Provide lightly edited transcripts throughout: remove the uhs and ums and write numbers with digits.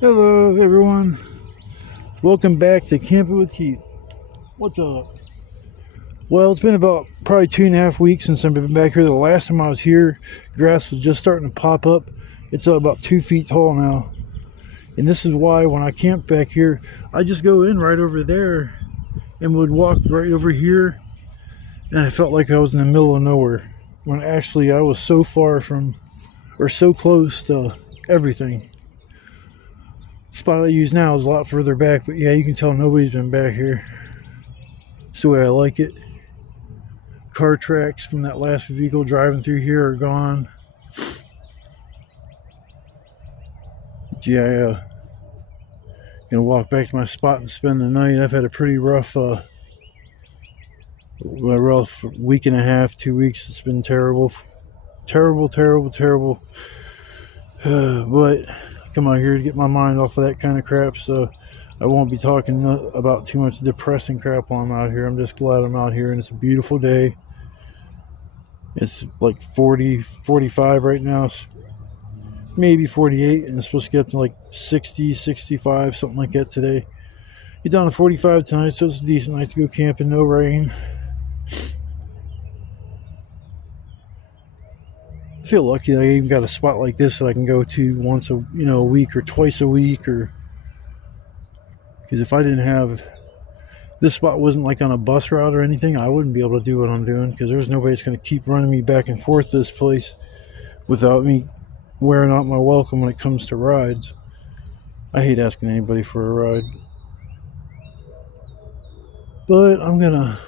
Hello everyone, welcome back to Camping with Keith. What's up? Well, it's been about probably 2.5 weeks since I've been back here. The last time I was here, grass was just starting to pop up. It's about 2 feet tall now. And this is why when I camp back here, I just go in right over there and would walk right over here, and I felt like I was in the middle of nowhere when actually I was so far from, or so close to everything. Spot I use now is a lot further back, but yeah, you can tell nobody's been back here. It's the way I like it. Car tracks from that last vehicle driving through here are gone. But yeah, gonna walk back to my spot and spend the night. I've had a pretty rough week and a half, 2 weeks. It's been terrible. Terrible. But I come out here to get my mind off of that kind of crap, so I won't be talking about too much depressing crap while I'm out here. I'm just glad I'm out here, and it's a beautiful day. It's like 40, 45 right now, maybe 48, and it's supposed to get up to like 60, 65, something like that today. Get down to 45 tonight, so it's a decent night to go camping, no rain. I feel lucky that I even got a spot like this that I can go to once a week or twice a week, or because if I didn't have this spot, wasn't like on a bus route or anything, I wouldn't be able to do what I'm doing, because there's nobody that's going to keep running me back and forth this place without me wearing out my welcome when it comes to rides. I hate asking anybody for a ride, but I'm gonna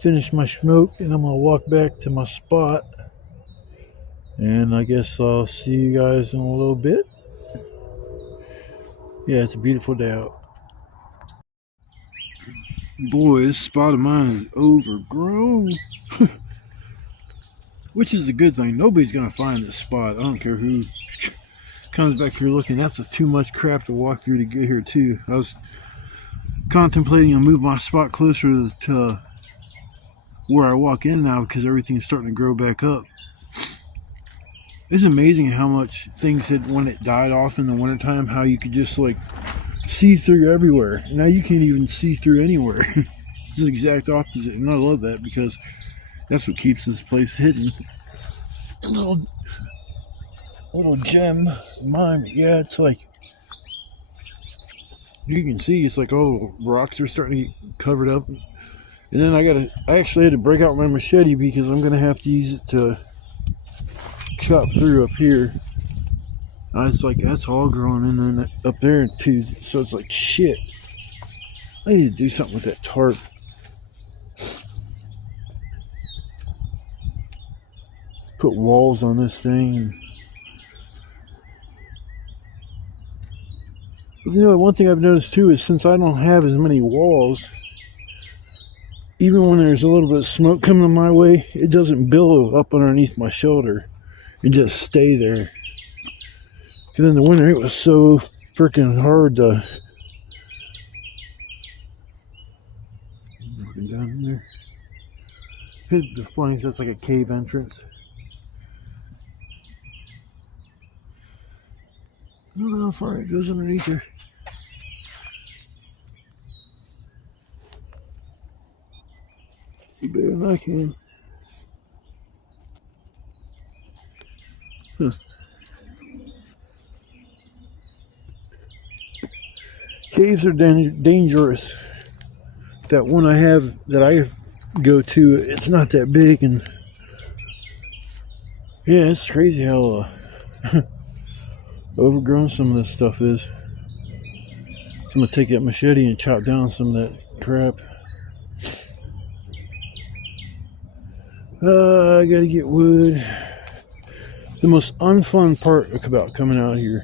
finish my smoke and I'm gonna walk back to my spot, and I guess I'll see you guys in a little bit. Yeah, it's a beautiful day out. Boy, this spot of mine is overgrown. Which is a good thing. Nobody's gonna find this spot. I don't care who comes back here looking. That's too much crap to walk through to get here too. I was contemplating to move my spot closer to where I walk in now, because everything's starting to grow back up. It's amazing how much things had, when it died off in the wintertime, how you could just like see through everywhere. Now you can't even see through anywhere. It's the exact opposite, and I love that, because that's what keeps this place hidden. A little gem of mine, but yeah, it's like, you can see it's like all the rocks are starting to get covered up. And then I actually had to break out my machete, because I'm gonna have to use it to chop through up here. It's like that's all growing in and up there too, so it's like shit. I need to do something with that tarp. Put walls on this thing. But one thing I've noticed too is, since I don't have as many walls, even when there's a little bit of smoke coming my way, it doesn't billow up underneath my shoulder and just stay there. Because in the winter it was so freaking hard to. Looking down there. The funny is that's like a cave entrance. I don't know how far it goes underneath here. You better than I can. Huh. Caves are dangerous. That one I have that I go to, it's not that big, and yeah, it's crazy how overgrown some of this stuff is. So I'm gonna take that machete and chop down some of that crap. I gotta get wood. The most unfun part about coming out here.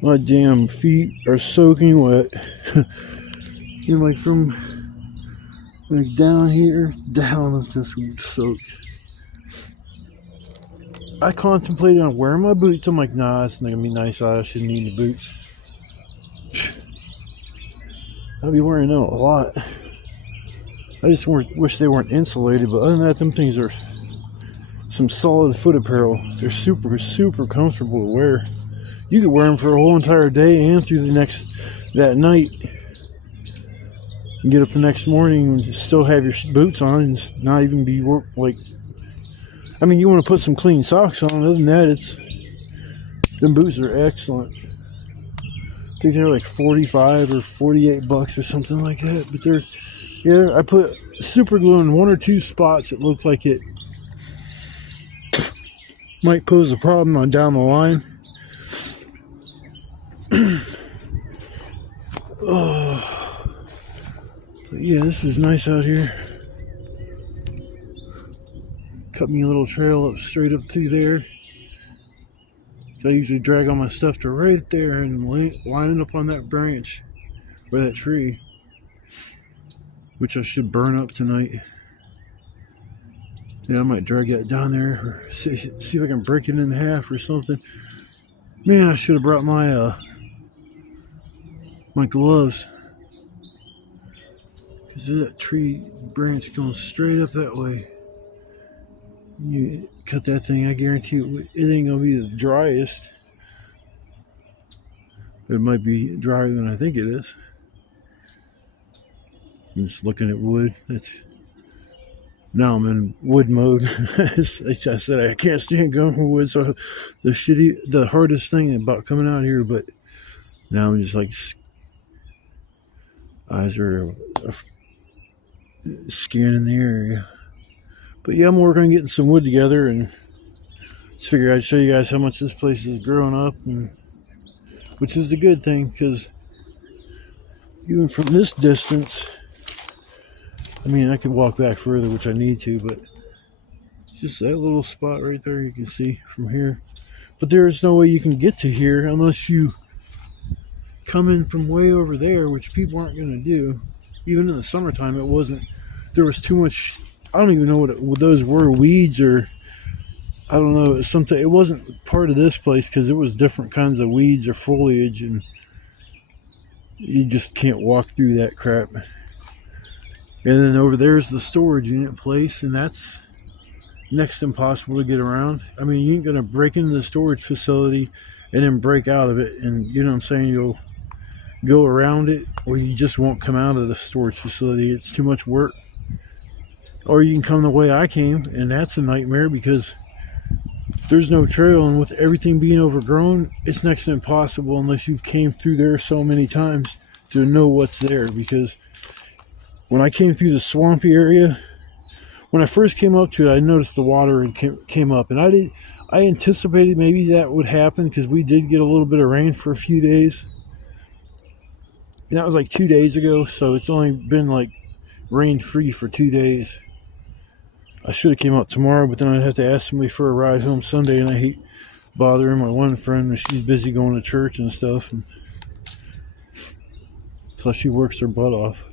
My damn feet are soaking wet. Like from like down here down, it's just soaked. I contemplated on wearing my boots. I'm like, nah, it's not gonna be nice. I shouldn't need the boots. I'll be wearing them a lot. I just wish they weren't insulated, but other than that, them things are some solid foot apparel. They're super, super comfortable to wear. You could wear them for a whole entire day and through that night. And get up the next morning and just still have your boots on and not even be like. I mean, you want to put some clean socks on. Other than that, them boots are excellent. I think they're like 45 or 48 bucks or something like that. But yeah, I put super glue in one or two spots that looked like it might pose a problem on down the line. Oh, but yeah, this is nice out here. Cut me a little trail straight up through there. I usually drag all my stuff to right there and line it up on that branch or that tree, which I should burn up tonight. Yeah, I might drag that down there or see if I can break it in half or something. Man, I should have brought my my gloves, because there's that tree branch going straight up that way. You cut that thing, I guarantee you, it ain't gonna be the driest. It might be drier than I think it is. I'm just looking at wood. Now I'm in wood mode. As I said, I can't stand going for wood, so the hardest thing about coming out here, but now I'm just like, eyes are scanning the area. But yeah, I'm working on getting some wood together, and just figured I'd show you guys how much this place is growing up, which is the good thing, because even from this distance, I mean, I could walk back further, which I need to, but just that little spot right there you can see from here. But there is no way you can get to here unless you come in from way over there, which people aren't going to do. Even in the summertime, there was too much. I don't even know what those were, weeds, or I don't know, it wasn't part of this place, because it was different kinds of weeds or foliage, and you just can't walk through that crap. And then over there's the storage unit place, and that's next to impossible to get around. I mean, you ain't gonna break into the storage facility and then break out of it, and you know what I'm saying, you'll go around it, or you just won't come out of the storage facility. It's too much work. Or you can come the way I came, and that's a nightmare, because there's no trail, and with everything being overgrown, it's next to impossible unless you've came through there so many times to know what's there. Because when I came through the swampy area, when I first came up to it, I noticed the water came up, and I anticipated maybe that would happen, because we did get a little bit of rain for a few days, and that was like 2 days ago, so it's only been like rain free for 2 days. I should have came out tomorrow, but then I'd have to ask somebody for a ride home Sunday, and I hate bothering my one friend when she's busy going to church and stuff, and plus she works her butt off.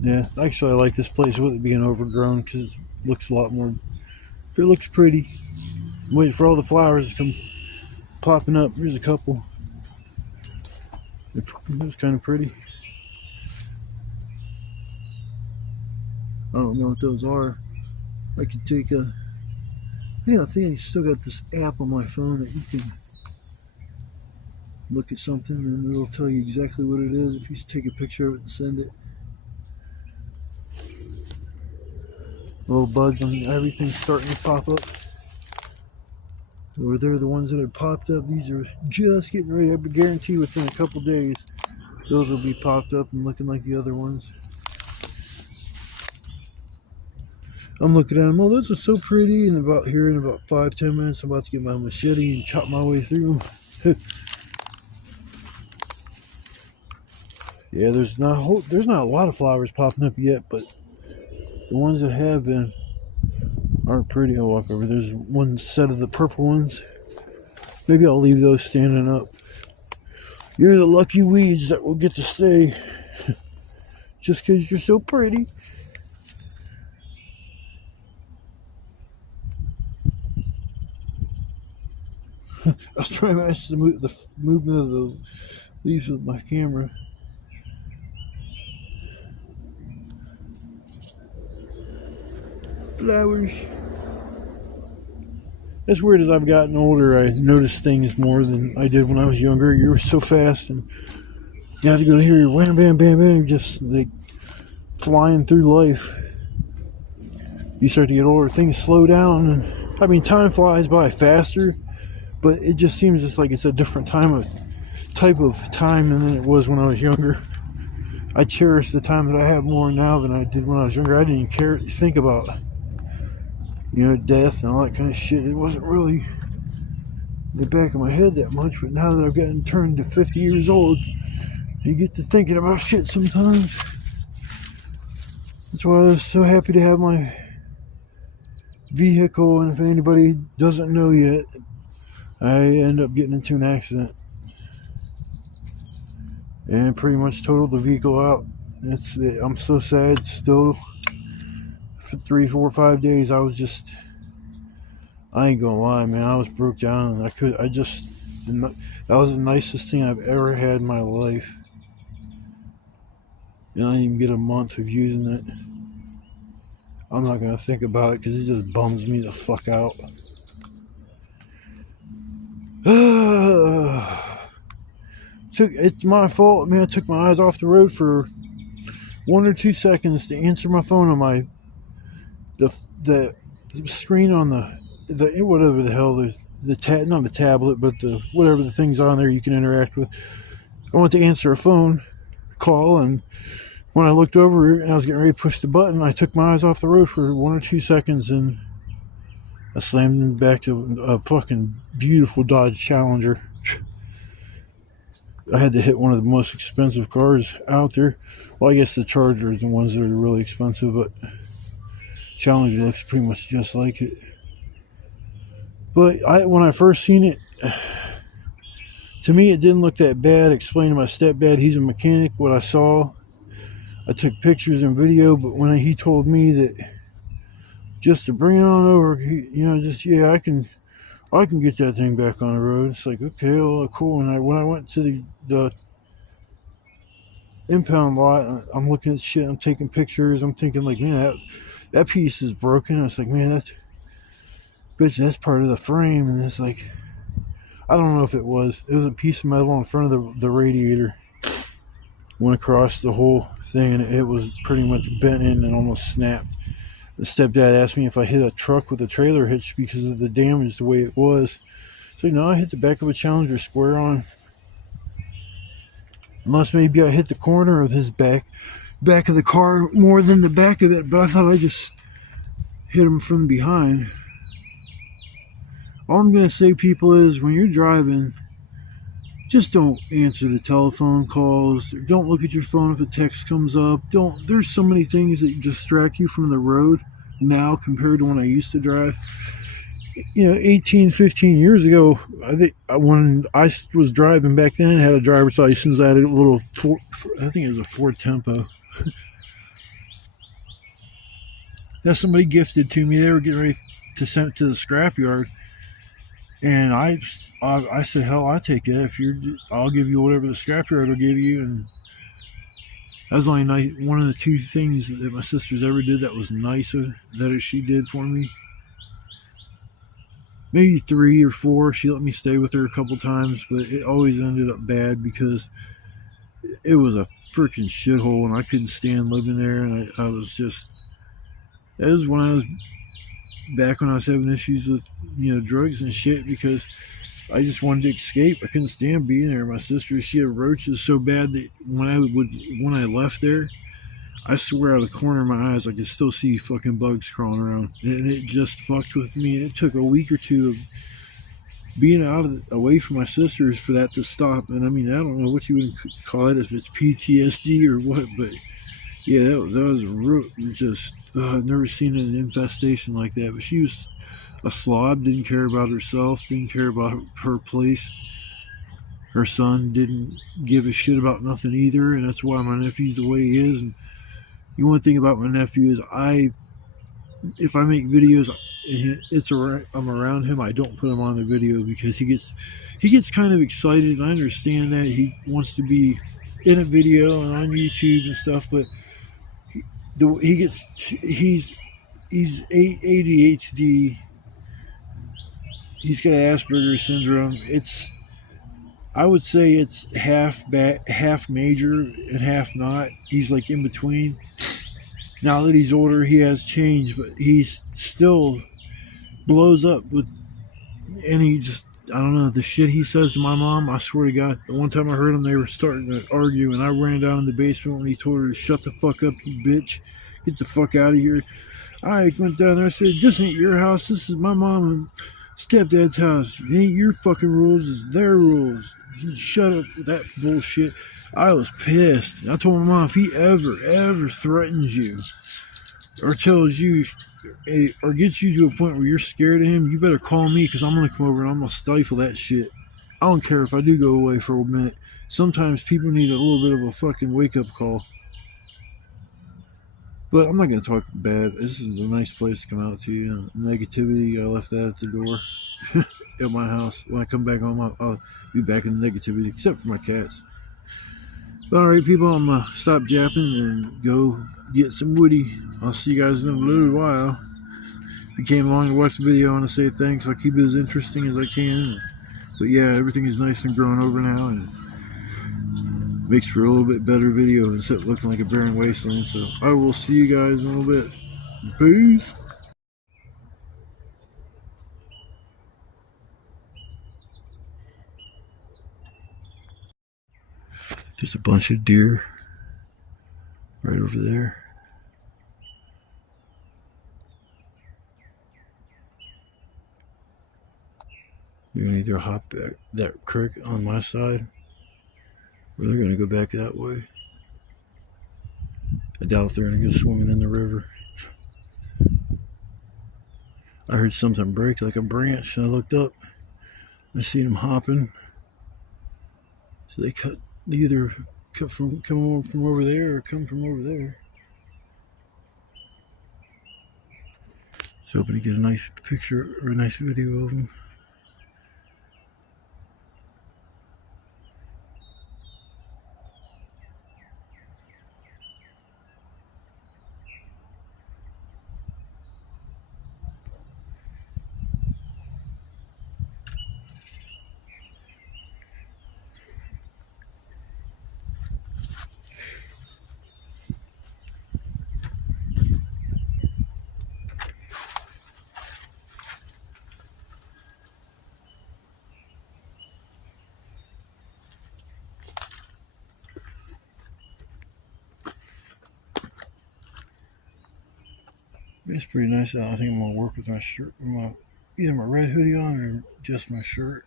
Yeah, actually I like this place with it being overgrown, because it looks a lot more, it looks pretty. I'm waiting for all the flowers to come popping up. Here's a couple. It's kind of pretty. I don't know what those are. I could take I think I still got this app on my phone that you can look at something and it'll tell you exactly what it is if you take a picture of it and send it. Little buds on everything's starting to pop up. Over there, the ones that have popped up, these are just getting ready. I guarantee within a couple days, those will be popped up and looking like the other ones. I'm looking at them. Oh, those are so pretty. And about 5-10 minutes, I'm about to get my machete and chop my way through them. Yeah, there's not a lot of flowers popping up yet, but the ones that have been aren't pretty. I'll walk over. There's one set of the purple ones. Maybe I'll leave those standing up. You're the lucky weeds that will get to stay just because you're so pretty. I was trying to match the movement of the leaves with my camera. flowers. As weird as I've gotten older, I notice things more than I did when I was younger. You're so fast, and you have to go here, wham, bam, bam, bam, just like flying through life. You start to get older, things slow down, and I mean, time flies by faster, but it just seems just like it's a different type of time than it was when I was younger. I cherish the time that I have more now than I did when I was younger. I didn't even care to think about, death and all that kind of shit. It wasn't really in the back of my head that much, but now that I've gotten turned to 50 years old, you get to thinking about shit sometimes. That's why I was so happy to have my vehicle, and if anybody doesn't know yet, I ended up getting into an accident and pretty much totaled the vehicle out. I'm so sad still. For 3, 4, 5 days I ain't gonna lie, man, I was broke down, and that was the nicest thing I've ever had in my life. And I didn't even get a month of using it. I'm not gonna think about it because it just bums me the fuck out. It's my fault, man. I took my eyes off the road for 1 or 2 seconds to answer my phone on the screen on the whatever the hell not the tablet, but the whatever the things on there you can interact with. I went to answer a phone call, and when I looked over and I was getting ready to push the button, I took my eyes off the road for 1 or 2 seconds, and I slammed into back to a fucking beautiful Dodge Challenger. I had to hit one of the most expensive cars out there. Well, I guess the Charger is the ones that are really expensive, but Challenger looks pretty much just like it. But when I first seen it, to me it didn't look that bad. Explained to my stepdad, he's a mechanic, what I saw. I took pictures and video, but when he told me that just to bring it on over, I can get that thing back on the road. It's like, okay, well, cool. And when I went to the impound lot, I'm looking at shit, I'm taking pictures, I'm thinking like, man, that piece is broken. I was like, man, that's part of the frame. And it's like, I don't know if it was a piece of metal in front of the radiator. Went across the whole thing, and it was pretty much bent in and almost snapped. The stepdad asked me if I hit a truck with a trailer hitch because of the damage, the way it was. So, no, I hit the back of a Challenger square on. Unless maybe I hit the corner of his back of the car more than the back of it, but I thought I just hit him from behind. All I'm going to say, people, is when you're driving, just don't answer the telephone calls. Don't look at your phone if a text comes up. There's so many things that distract you from the road now compared to when I used to drive. 18, 15 years ago, I think when I was driving back then, I had a driver's license. I had a little I think it was a Ford Tempo. That somebody gifted to me. They were getting ready to send it to the scrapyard. And I said, hell, I'll take it. I'll give you whatever the scrapyard will give you. And that was only one of the 2 things that my sister's ever did that was nicer that she did for me. Maybe 3 or 4. She let me stay with her a couple times, but it always ended up bad because it was a freaking shithole, and I couldn't stand living there. And I was just, that was when I was back when I was having issues with drugs and shit, because I just wanted to escape. I couldn't stand being there. My sister, she had roaches so bad that when I left there, I swear out of the corner of my eyes I could still see fucking bugs crawling around, and it just fucked with me. It took a week or 2 of being away from my sisters for that to stop. And I mean, I don't know what you would call it, if it's PTSD or what, but yeah, that was just I've never seen an infestation like that. But she was a slob, didn't care about herself, didn't care about her place. Her son didn't give a shit about nothing either, and that's why my nephew's the way he is. And the one thing about my nephew is if I make videos, I'm around him, I don't put him on the video because he gets kind of excited. And I understand that he wants to be in a video and on YouTube and stuff, but he's he's ADHD. He's got Asperger's syndrome. I would say it's half major and half not. He's like in between. Now that he's older, he has changed, but he's still blows up with, and he just, I don't know, the shit he says to my mom. I swear to God, the one time I heard him, they were starting to argue, and I ran down in the basement when he told her to shut the fuck up, you bitch, get the fuck out of here. I went down there and said, this ain't your house, this is my mom and stepdad's house. It ain't your fucking rules, it's their rules. Shut up with that bullshit. I was pissed. I told my mom, if he ever threatens you or tells you or gets you to a point where you're scared of him, you better call me, because I'm going to come over and I'm going to stifle that shit. I don't care if I do go away for a minute. Sometimes people need a little bit of a fucking wake-up call. But I'm not going to talk bad. This is a nice place to come out to. Negativity, I left that at the door at my house. When I come back home, I'll be back in the negativity, except for my cats. But alright, people, I'm going to stop japping and go get some woody. I'll see you guys in a little while. If you came along to watch the video, I want to say thanks. I'll keep it as interesting as I can. But yeah, everything is nice and grown over now, and it makes for a little bit better video instead of looking like a barren wasteland. So I will see you guys in a little bit. Peace. There's a bunch of deer right over there. They're gonna either hop back that creek on my side, or they're gonna go back that way. I doubt if they're gonna go swimming in the river. I heard something break like a branch, and I looked up. I seen them hopping. So they either come from over there or come from over there. So hoping to get a nice picture or a nice video of them. It's pretty nice out. I think I'm gonna work with my shirt, either my red hoodie on or just my shirt.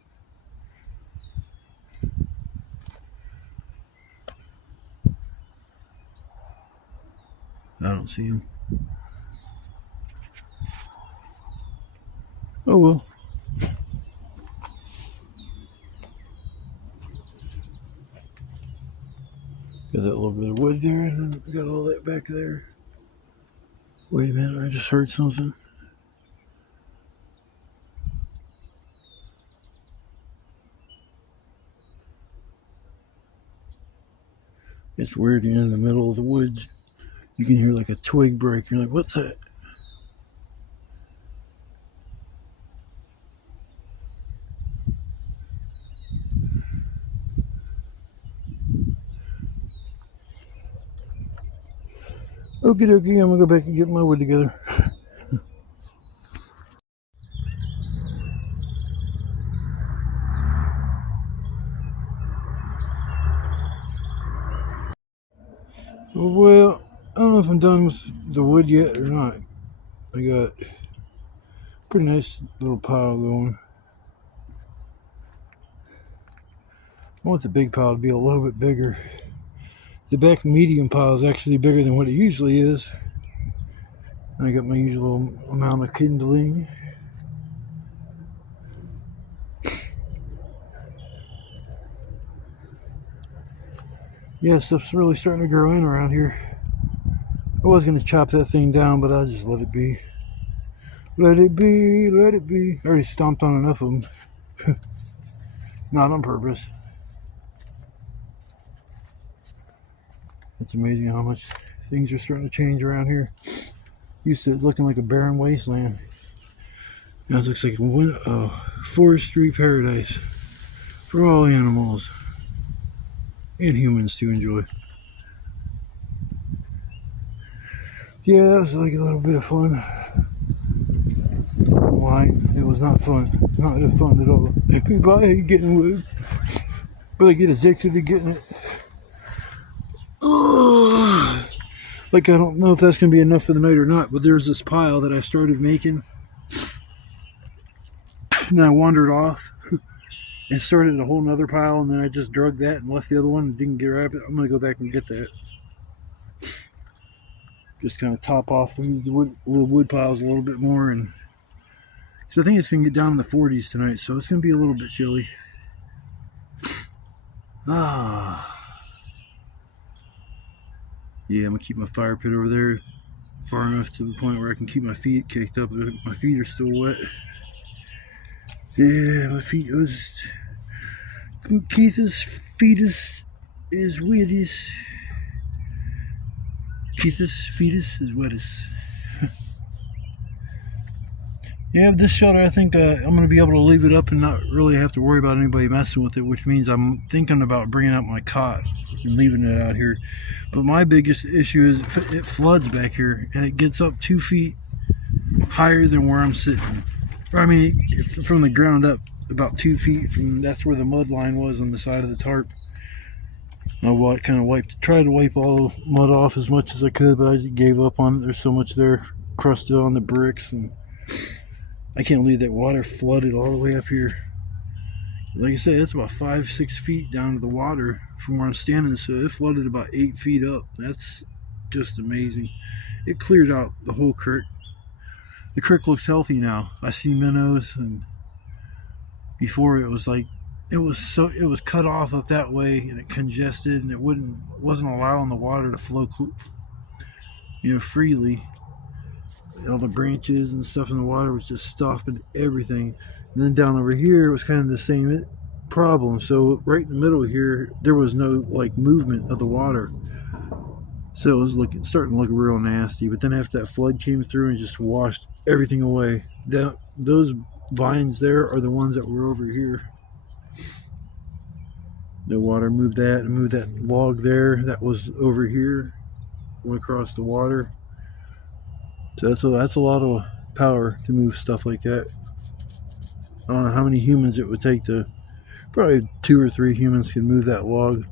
I don't see him. Oh well. Got that little bit of wood there, and then got all that back there. Wait a minute, I just heard something. It's weird, you're in the middle of the woods. You can hear like a twig break. You're like, what's that? Okie dokie, I'm gonna go back and get my wood together. Well, I don't know if I'm done with the wood yet or not. I got a pretty nice little pile going. I want the big pile to be a little bit bigger. The back medium pile is actually bigger than what it usually is. I got my usual amount of kindling. Yeah, stuff's really starting to grow in around here. I was going to chop that thing down, but I'll just let it be. Let it be, let it be. I already stomped on enough of them. Not on purpose. It's amazing how much things are starting to change around here. Used to looking like a barren wasteland. Now it looks like a forestry paradise for all animals and humans to enjoy. Yeah, that was like a little bit of fun. Why? It was not fun. Not fun at all. People, I hate getting wood. But I get addicted to getting it. Ugh. Like, I don't know if that's going to be enough for the night or not, but there's this pile that I started making. And then I wandered off and started a whole nother pile, and then I just drug that and left the other one and didn't get right. I'm going to go back and get that. Just kind of top off the wood piles a little bit more, and because I think it's going to get down in the 40s tonight, so it's going to be a little bit chilly. Yeah, I'm going to keep my fire pit over there far enough to the point where I can keep my feet kicked up. My feet are still wet. Yeah, my feet was... Keith's fetus is wettest. Keith's fetus is wettest. Yeah, this shelter, I think I'm going to be able to leave it up and not really have to worry about anybody messing with it, which means I'm thinking about bringing out my cot and leaving it out here. But my biggest issue is it floods back here, and it gets up 2 feet higher than where I'm sitting. I mean, from the ground up about 2 feet from, that's where the mud line was on the side of the tarp. I tried to wipe all the mud off as much as I could, but I just gave up on it. There's so much there crusted on the bricks, and I can't believe that water flooded all the way up here. Like I said, it's about 5-6 feet down to the water from where I'm standing, so it flooded about 8 feet up. That's just amazing. It cleared out the whole creek. The creek looks healthy now. I see minnows, and before it was like it was cut off up that way, and it congested, and it wasn't allowing the water to flow, freely. All the branches and stuff in the water was just stopping everything. And then down over here it was kind of the same problem. So right in the middle here, there was no movement of the water. So it was starting to look real nasty. But then after that flood came through and just washed everything away. Those vines there are the ones that were over here. The water moved that and moved that log there that was over here, went across the water. So that's a lot of power to move stuff like that. I don't know how many humans it would take to, probably 2 or 3 humans can move that log,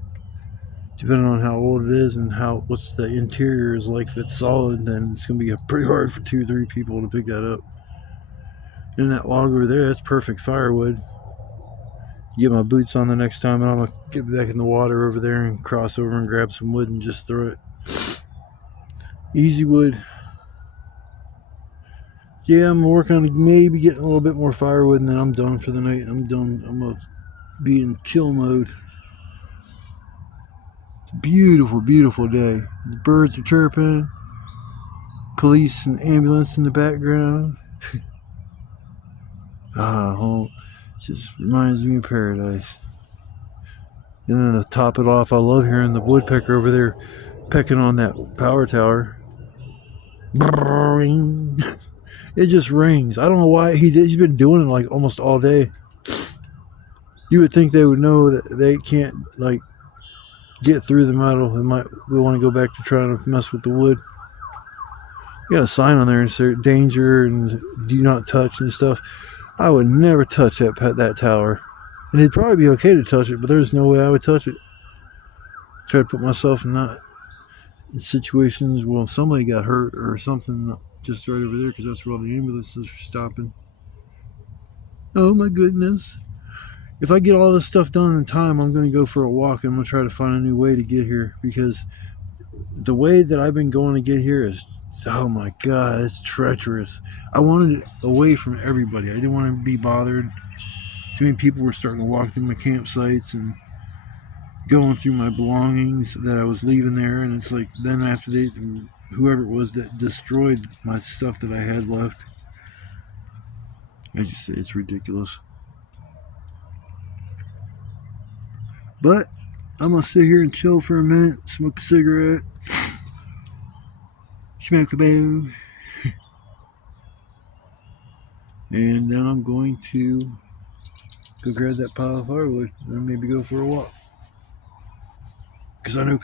depending on how old it is and what's the interior is like. If it's solid, then it's going to be pretty hard for 2 or 3 people to pick that up. And that log over there, that's perfect firewood. Get my boots on the next time, and I'm going to get back in the water over there and cross over and grab some wood and just throw it. Easy wood. Yeah, I'm working on maybe getting a little bit more firewood, and then I'm done for the night. I'm done. I'm going to be in chill mode. It's a beautiful, beautiful day. The birds are chirping. Police and ambulance in the background. Just reminds me of paradise. And then to top it off, I love hearing the woodpecker over there pecking on that power tower. It just rings. I don't know why he's been doing it almost all day. You would think they would know that they can't get through the metal. They want to go back to trying to mess with the wood. You got a sign on there and say danger and do not touch and stuff. I would never touch that tower. And it'd probably be okay to touch it, but there's no way I would touch it. Try to put myself in situations where somebody got hurt or something just right over there, because that's where all the ambulances are stopping. Oh my goodness. If I get all this stuff done in time, I'm going to go for a walk, and I'm going to try to find a new way to get here, because the way that I've been going to get here is, oh my God, it's treacherous. I wanted it away from everybody. I didn't want to be bothered. Too many people were starting to walk through my campsites and going through my belongings that I was leaving there, and it's like, then after whoever it was that destroyed my stuff that I had left, I just say it's ridiculous. But I'm gonna sit here and chill for a minute, smoke a cigarette, smoke a bow, And then I'm going to go grab that pile of firewood and maybe go for a walk. Because I know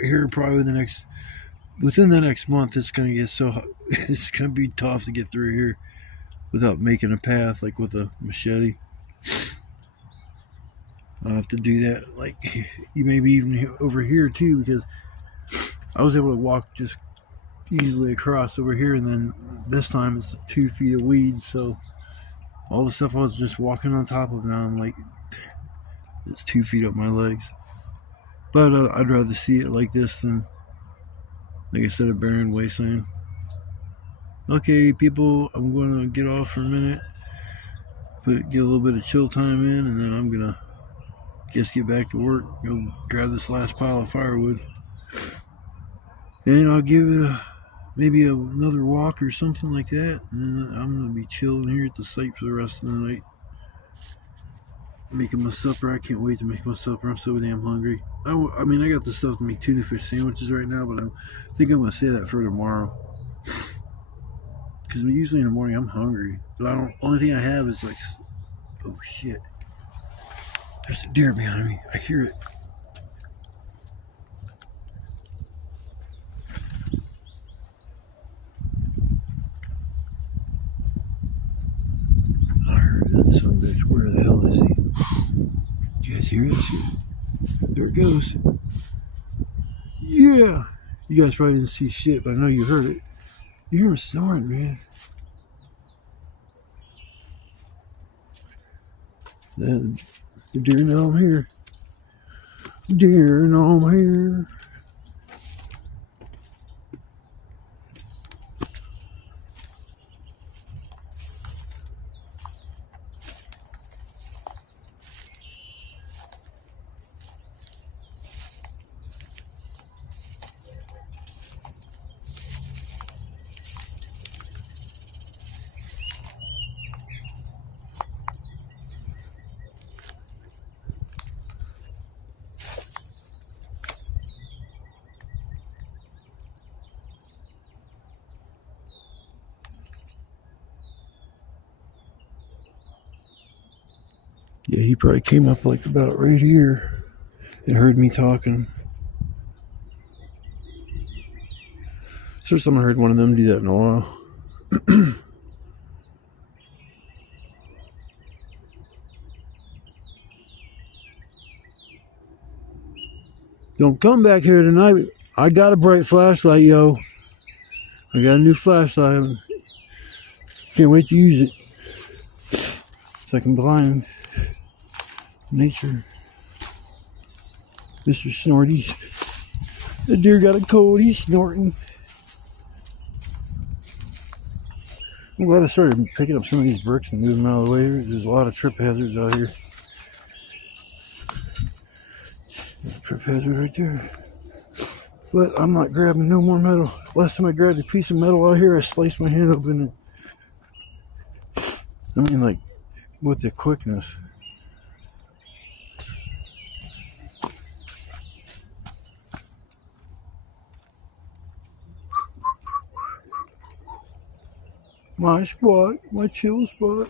here probably within the next month, it's going to get so hot. It's going to be tough to get through here without making a path, like with a machete. I'll have to do that, like maybe even over here too, because I was able to walk just easily across over here, and then this time it's 2 feet of weeds, so all the stuff I was just walking on top of, now I'm like, it's 2 feet up my legs. But I'd rather see it like this than, like I said, a barren wasteland. Okay, people, I'm going to get off for a minute, get a little bit of chill time in, and then I'm going to get back to work, go grab this last pile of firewood. And I'll give it maybe another walk or something like that, and then I'm going to be chilling here at the site for the rest of the night. Making my supper. I can't wait to make my supper. I'm so damn hungry. I mean, I got the stuff to make tuna fish sandwiches right now, but I think I'm going to save that for tomorrow. Because usually in the morning I'm hungry, but only thing I have is like, oh shit. There's a deer behind me. I hear it. I heard that son of a bitch. Where the hell is he? You guys hear this shit? There it goes. Yeah. You guys probably didn't see shit, but I know you heard it. You hear him snoring, man. Then the deer know I'm here. Deer know I'm here. Yeah, he probably came up like about right here and heard me talking. First time I heard one of them do that in a while. Don't come back here tonight. I got a bright flashlight, yo. I got a new flashlight. Can't wait to use it. So I can blind nature. Mr. Snorty. The deer got a cold. He's snorting. I'm glad I started picking up some of these bricks and moving them out of the way. There's a lot of trip hazards out here. Trip hazard right there. But I'm not grabbing no more metal. Last time I grabbed a piece of metal out here, I sliced my hand open. I mean, like, with the quickness. My spot, my chill spot.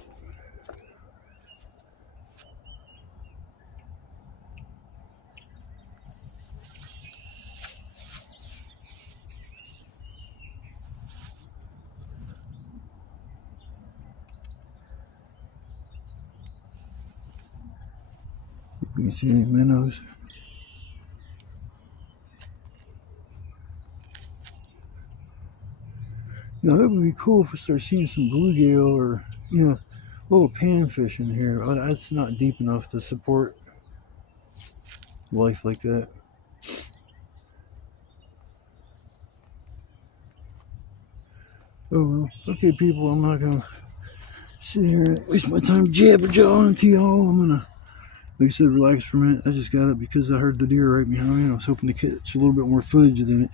You can see any minnows. You know, it would be cool if we start seeing some bluegill or, you know, little panfish in here. But that's not deep enough to support life like that. Oh well. Okay, people, I'm not going to sit here and waste my time jabber-jawing to y'all. I'm going to, like I said, relax for a minute. I just got up because I heard the deer right behind me. I was hoping to catch a little bit more footage than it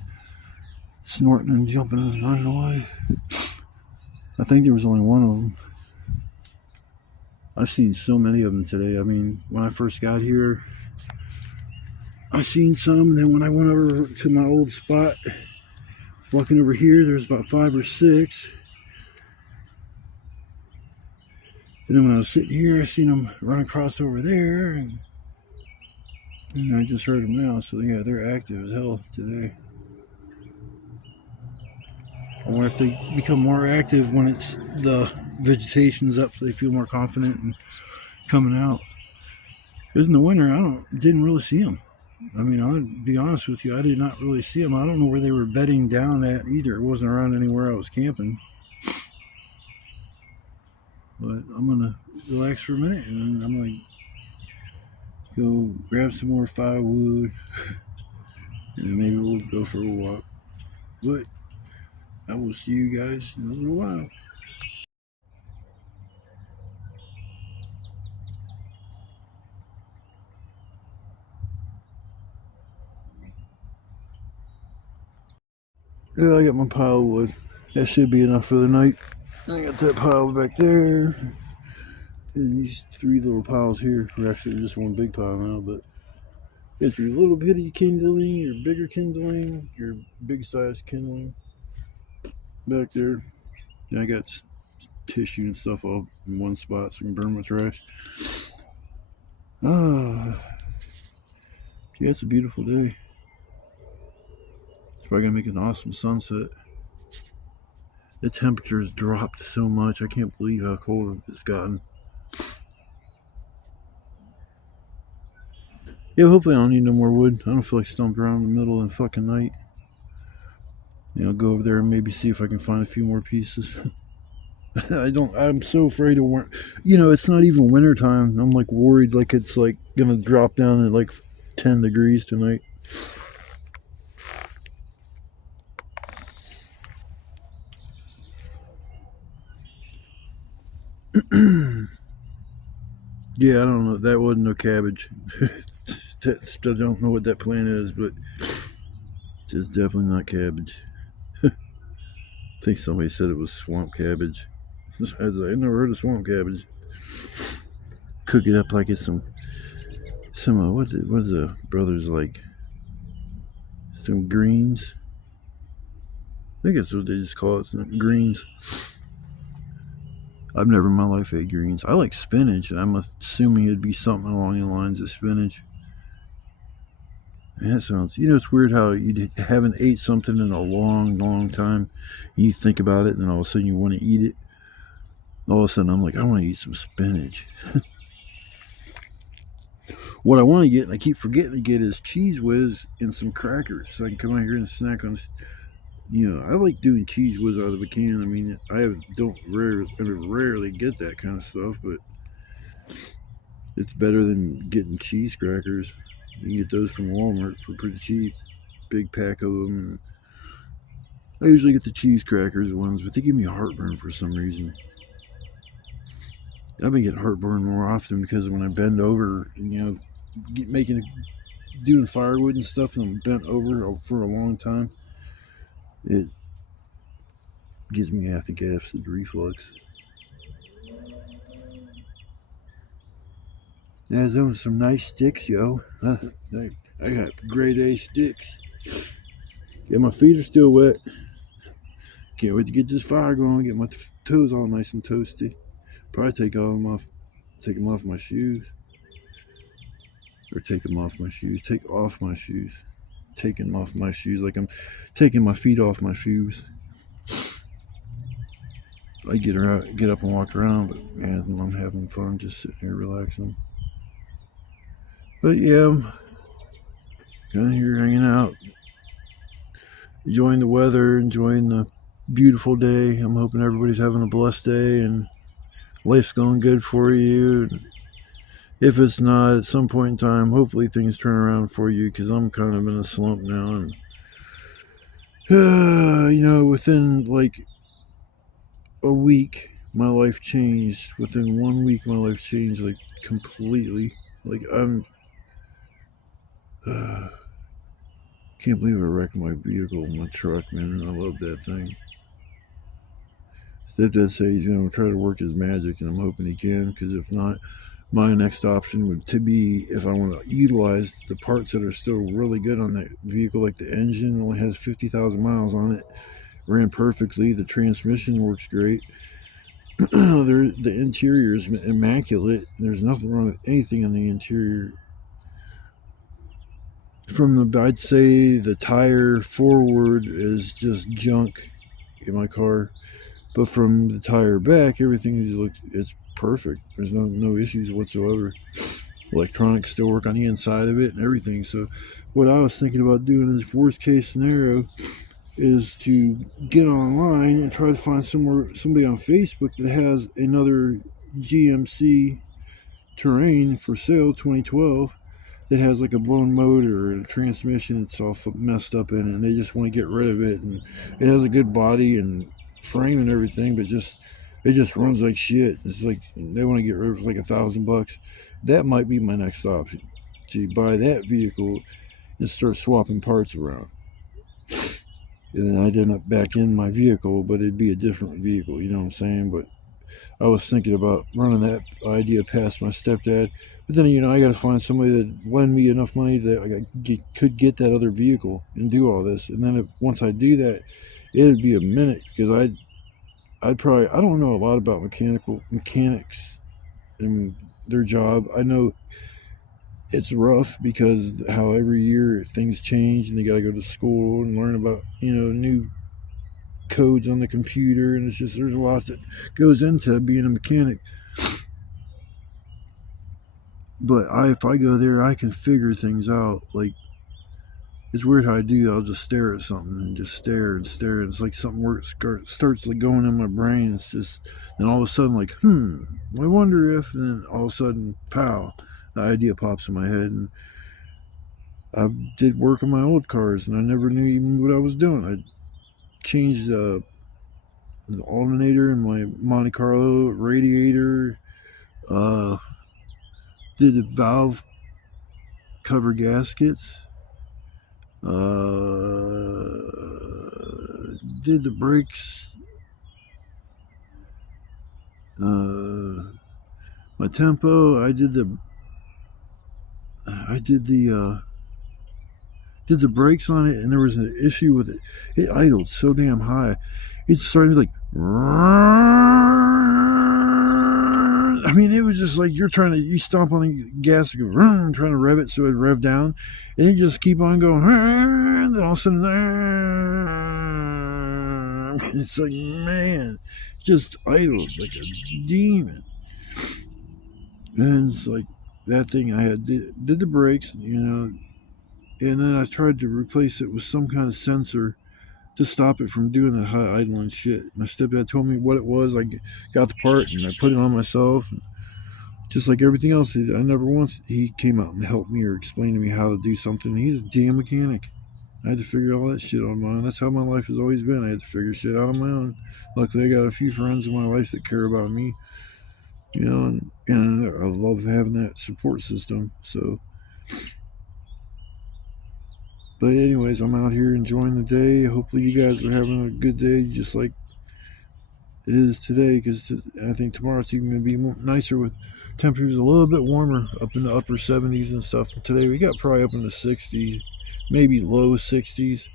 snorting and jumping and running away. I think there was only one of them. I've seen so many of them today. I mean, when I first got here, I seen some, and then when I went over to my old spot, walking over here, there's about 5 or 6. And then when I was sitting here, I seen them run across over there, and I just heard them now. So yeah, they're active as hell today. I wonder if they become more active when it's the vegetation's up, so they feel more confident in coming out. Because in the winter, didn't really see them. I mean, I'll be honest with you, I did not really see them. I don't know where they were bedding down at either. It wasn't around anywhere I was camping. But I'm gonna relax for a minute, and I'm gonna go grab some more firewood, and then maybe we'll go for a walk. But I will see you guys in a little while. Yeah, I got my pile of wood. That should be enough for the night. I got that pile back there. And these 3 little piles here are actually just one big pile now, but it's your little bitty kindling, your bigger kindling, your big size kindling back there. And I got tissue and stuff all in one spot so I can burn my trash. Ah, yeah, it's a beautiful day. It's probably gonna make an awesome sunset. The temperature has dropped so much. I can't believe how cold it's gotten. Yeah, hopefully I don't need no more wood. I don't feel like stomping around in the middle of the fucking night. I'll go over there and maybe see if I can find a few more pieces. I'm so afraid of winter. It's not even winter time. I'm like worried like it's like gonna drop down at like 10 degrees tonight. Yeah, I don't know. That wasn't no cabbage. I don't know what that plant is, but it's definitely not cabbage. I think somebody said it was swamp cabbage. I never heard of swamp cabbage. Cook it up like it's some what is the brothers like? Some greens. I think that's what they just call it, some greens. I've never in my life ate greens. I like spinach, and I'm assuming it'd be something along the lines of spinach. And that sounds, it's weird how you haven't ate something in a long, long time. And you think about it, and then all of a sudden you want to eat it. All of a sudden I'm like, I want to eat some spinach. What I want to get, and I keep forgetting to get, is Cheez Whiz and some crackers, so I can come out here and snack on. I like doing Cheez Whiz out of a can. I mean, I rarely get that kind of stuff, but it's better than getting cheese crackers. You can get those from Walmart for pretty cheap. Big pack of them. I usually get the cheese crackers ones, but they give me heartburn for some reason. I've been getting heartburn more often because when I bend over, doing firewood and stuff, and I'm bent over for a long time, it gives me, I think, acid reflux. Yeah, those are some nice sticks, yo. I got grade A sticks. Yeah, my feet are still wet. Can't wait to get this fire going. Get my toes all nice and toasty. Probably take them off my shoes. Or take them off my shoes. Take off my shoes. Taking them off my shoes like I'm taking my feet off my shoes. I get up and walk around, but man, I'm having fun just sitting here relaxing. But yeah, I'm kind of here hanging out, enjoying the weather, enjoying the beautiful day. I'm hoping everybody's having a blessed day and life's going good for you. And if it's not, at some point in time, hopefully things turn around for you, because I'm kind of in a slump now. And within like a week, my life changed. Within 1 week, my life changed like completely. Like can't believe I wrecked my vehicle, my truck, man. I love that thing. Stepdad says he's going to try to work his magic, and I'm hoping he can, because if not, my next option would to be, if I want to utilize the parts that are still really good on that vehicle, like the engine only has 50,000 miles on it, ran perfectly, the transmission works great, The interior is immaculate. There's nothing wrong with anything in the interior. I'd say the tire forward is just junk in my car, but from the tire back, everything it's perfect. There's no issues whatsoever. Electronics still work on the inside of it and everything. So, what I was thinking about doing in this worst case scenario is to get online and try to find somebody on Facebook that has another GMC Terrain for sale 2012 that has like a blown motor and a transmission it's all messed up in it, and they just want to get rid of it, and it has a good body and frame and everything, but it just runs like shit. It's like they want to get rid of it for like $1,000. That might be my next option, to buy that vehicle and start swapping parts around. And then I'd end up back in my vehicle, but it'd be a different vehicle, you know what I'm saying? But I was thinking about running that idea past my stepdad, but then I got to find somebody that lend me enough money that I could get that other vehicle and do all this. And then once I do that, it'd be a minute, because I'd probably, I don't know a lot about mechanics and their job. I know it's rough because how every year things change and they got to go to school and learn about new codes on the computer, and it's just, there's a lot that goes into being a mechanic. But if I go there, I can figure things out. Like, it's weird how I do. I'll just stare at something and just stare and stare. It's like something starts like going in my brain. It's just, then all of a sudden, like, I wonder if, and then all of a sudden, pow, the idea pops in my head. And I did work on my old cars, and I never knew even what I was doing. I changed the alternator in my Monte Carlo radiator. Did the valve cover gaskets. Did the brakes. My tempo. I did the brakes on it, and there was an issue with it. It idled so damn high. It started like, I mean, it was just like you stomp on the gas, and go, trying to rev it so it'd rev down, and it just keep on going, and then all of a sudden, it's like, man, just idled like a demon. And it's like that thing I had did the brakes, and then I tried to replace it with some kind of sensor to stop it from doing that high idling shit. My stepdad told me what it was. I got the part and I put it on myself. And just like everything else, he came out and helped me or explained to me how to do something. He's a damn mechanic. I had to figure all that shit on my own. That's how my life has always been. I had to figure shit out on my own. Luckily, I got a few friends in my life that care about me, and I love having that support system. So, but anyways, I'm out here enjoying the day. Hopefully you guys are having a good day just like it is today, because I think tomorrow it's even going to be nicer with temperatures a little bit warmer, up in the upper 70s and stuff. And today we got probably up in the 60s, maybe low 60s,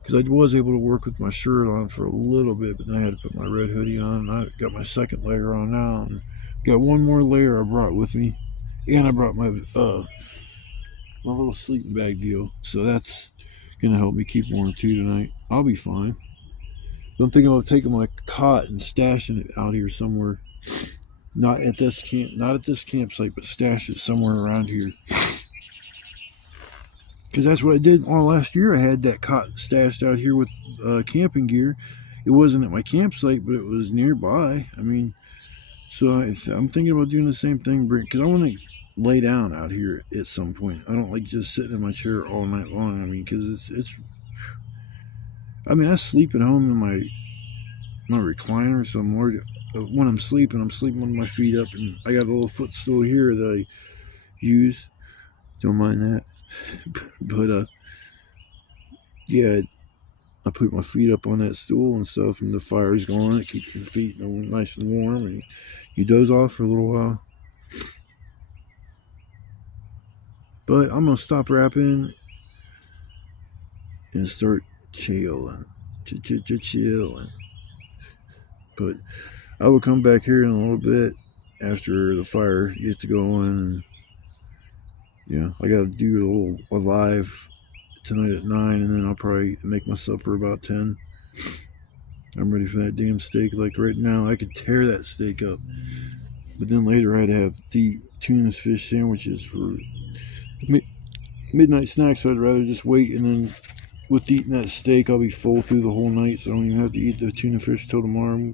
because I was able to work with my shirt on for a little bit, but then I had to put my red hoodie on. I got my second layer on now, and got one more layer I brought with me, and I brought my little sleeping bag deal, so that's gonna help me keep warm too tonight. I'll be fine. I'm thinking about taking my cot and stashing it out here somewhere, not at this campsite, but stash it somewhere around here, because that's what I did all last year. I had that cot stashed out here with camping gear. It wasn't at my campsite, but it was nearby. I mean, so I'm thinking about doing the same thing, because I want to lay down out here at some point. I don't like just sitting in my chair all night long. I mean, because I sleep at home in my recliner, so when I'm sleeping with my feet up, and I got a little footstool here that I use. Don't mind that. But yeah, I put my feet up on that stool and stuff, and the fire's going. It keeps your feet nice and warm, and you doze off for a little while. But I'm going to stop rapping and start chilling. Chilling. But I will come back here in a little bit after the fire gets going. And yeah, I got to do a live tonight at 9, and then I'll probably make my supper about 10. I'm ready for that damn steak. Like right now, I could tear that steak up. But then later, I'd have to eat tuna fish sandwiches for midnight snacks. So I'd rather just wait, and then with eating that steak, I'll be full through the whole night. So I don't even have to eat the tuna fish till tomorrow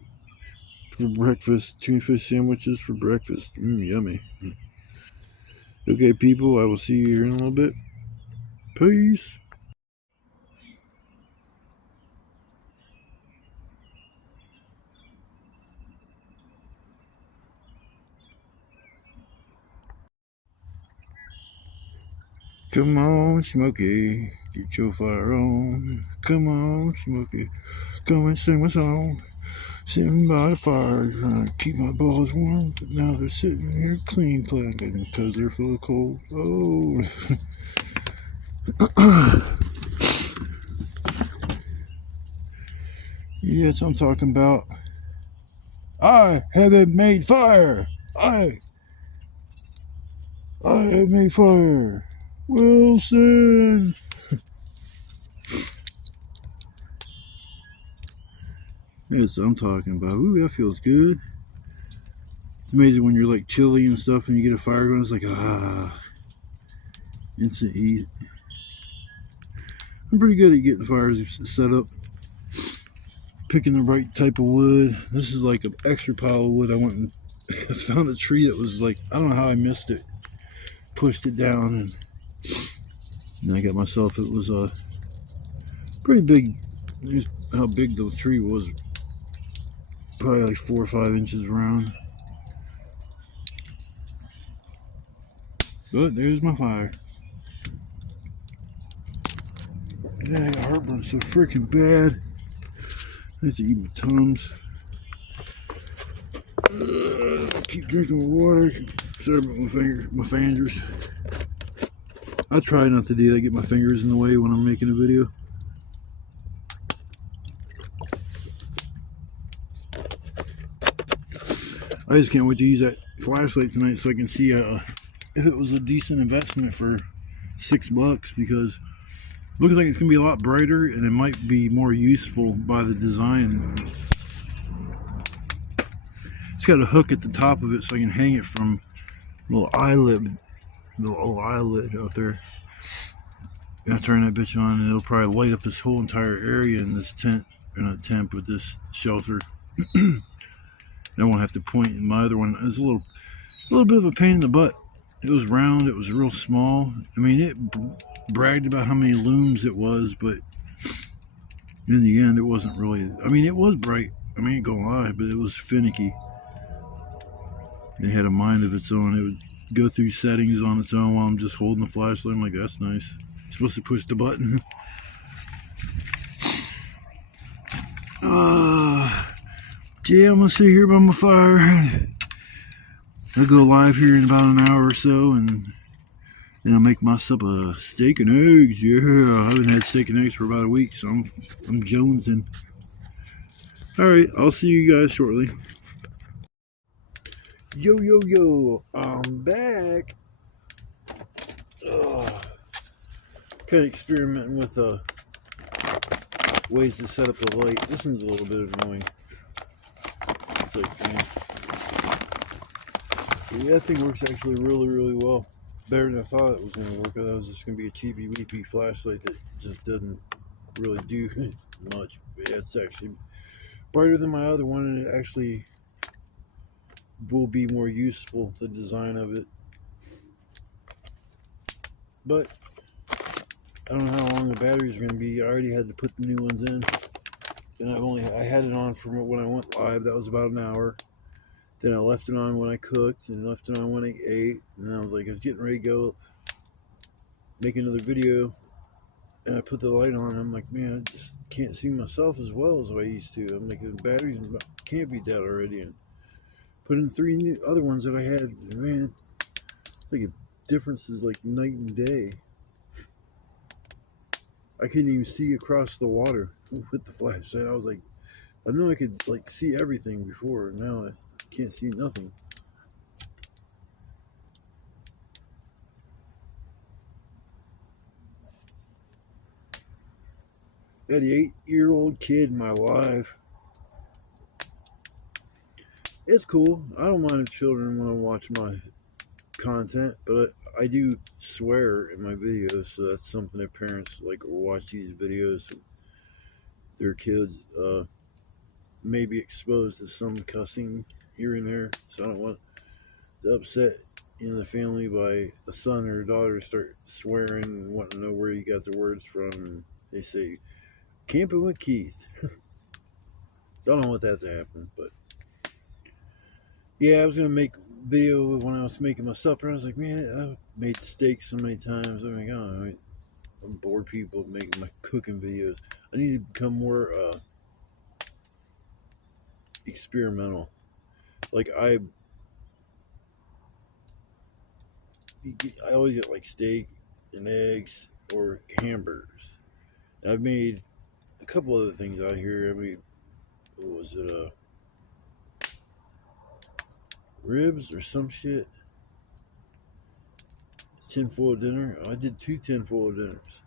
for breakfast. Tuna fish sandwiches for breakfast. Yummy. Okay, people, I will see you here in a little bit. Peace. Come on, Smokey, get your fire on. Come on, Smokey, come and sing my song. Sitting by the fire, trying to keep my balls warm. But now they're sitting here clean clapping because they're full of coal. Oh. Yeah, that's what I'm talking about. I haven't made fire. I have made fire. Wilson. That's what I'm talking about. Ooh, that feels good. It's amazing when you're like chilly and stuff and you get a fire going. It's like, instant heat. I'm pretty good at getting fires set up. Picking the right type of wood. This is like an extra pile of wood. I went and found a tree that was like, I don't know how I missed it. Pushed it down, and I got myself, it was a pretty big. Here's how big the tree was. Probably like 4 or 5 inches around. But there's my fire. And then I got heartburn so freaking bad. I have to eat my Tums. Keep drinking my water. Sorry about my fingers. I try not to do that, get my fingers in the way when I'm making a video. I just can't wait to use that flashlight tonight so I can see if it was a decent investment for $6, because it looks like it's going to be a lot brighter and it might be more useful by the design. It's got a hook at the top of it so I can hang it from a little eyelid out there. And I turn that bitch on and it'll probably light up this whole entire area in this tent, or not tent, but this shelter. I won't have to point in my other one. It was a little bit of a pain in the butt. It was round, it was real small. I mean, it bragged about how many looms it was, but in the end, it wasn't really. I mean, it was bright. I ain't gonna lie, but it was finicky. It had a mind of its own. It would go through settings on its own while I'm just holding the flashlight. I'm like, that's nice. I'm supposed to push the button. Yeah, I'm gonna sit here by my fire. I'll go live here in about an hour or so, and then I'll make myself a steak and eggs. Yeah, I haven't had steak and eggs for about a week, so I'm jonesing. Alright, I'll see you guys shortly. Yo, yo, yo, I'm back. Kind of experimenting with ways to set up the light. This one's a little bit annoying. It's like, yeah, that thing works actually really, really well. Better than I thought it was going to work. I thought it was just going to be a cheapy, weepy flashlight that just doesn't really do much. But yeah, it's actually brighter than my other one, and it actually will be more useful, the design of it. But I don't know how long the batteries are going to be. I already had to put the new ones in, and I had it on from when I went live. That was about an hour. Then I left it on when I cooked, and left it on when I ate. And I was like, I was getting ready to go make another video, and I put the light on. And I'm like, man, I just can't see myself as well as I used to. I'm like, the batteries can't be dead already. And put in 3 other ones that I had, and man, like a difference is like night and day. I couldn't even see across the water with the flashlight. I was like, I know I could like see everything before. Now I can't see nothing. I had an 8-year-old kid in my life. It's cool. I don't mind if children want to watch my content, but I do swear in my videos, so that's something that parents like watch these videos. So their kids may be exposed to some cussing here and there, so I don't want to upset the family by a son or a daughter start swearing and wanting to know where you got the words from. And they say camping with Keith. Don't want that to happen, but yeah, I was gonna make video when I was making my supper. I was like, man, I've made steak so many times. I'm like, oh, I'm bored people making my cooking videos. I need to become more experimental. Like I always get like steak and eggs or hamburgers. I've made a couple other things out here. I mean, what was it? Ribs or some shit. Tinfoil dinner. I did 2 tinfoil dinners.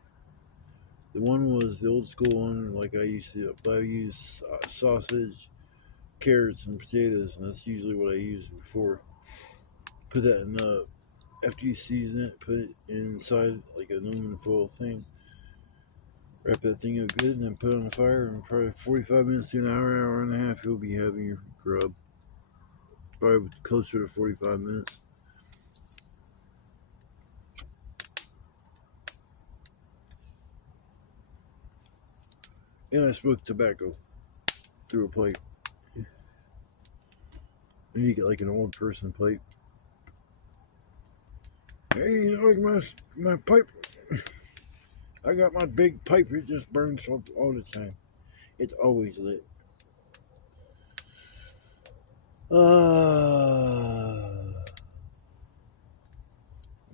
The one was the old school one, like I used to. I use sausage, carrots, and potatoes, and that's usually what I use before. Put that in. After you season it, put it inside like an aluminum foil thing. Wrap that thing up good, and then put it on the fire. And probably 45 minutes to an hour, hour and a half, you'll be having your grub. Probably closer to 45 minutes. And I smoke tobacco through a pipe. And you get like an old person pipe. Hey, you like my pipe? I got my big pipe. It just burns all the time. It's always lit.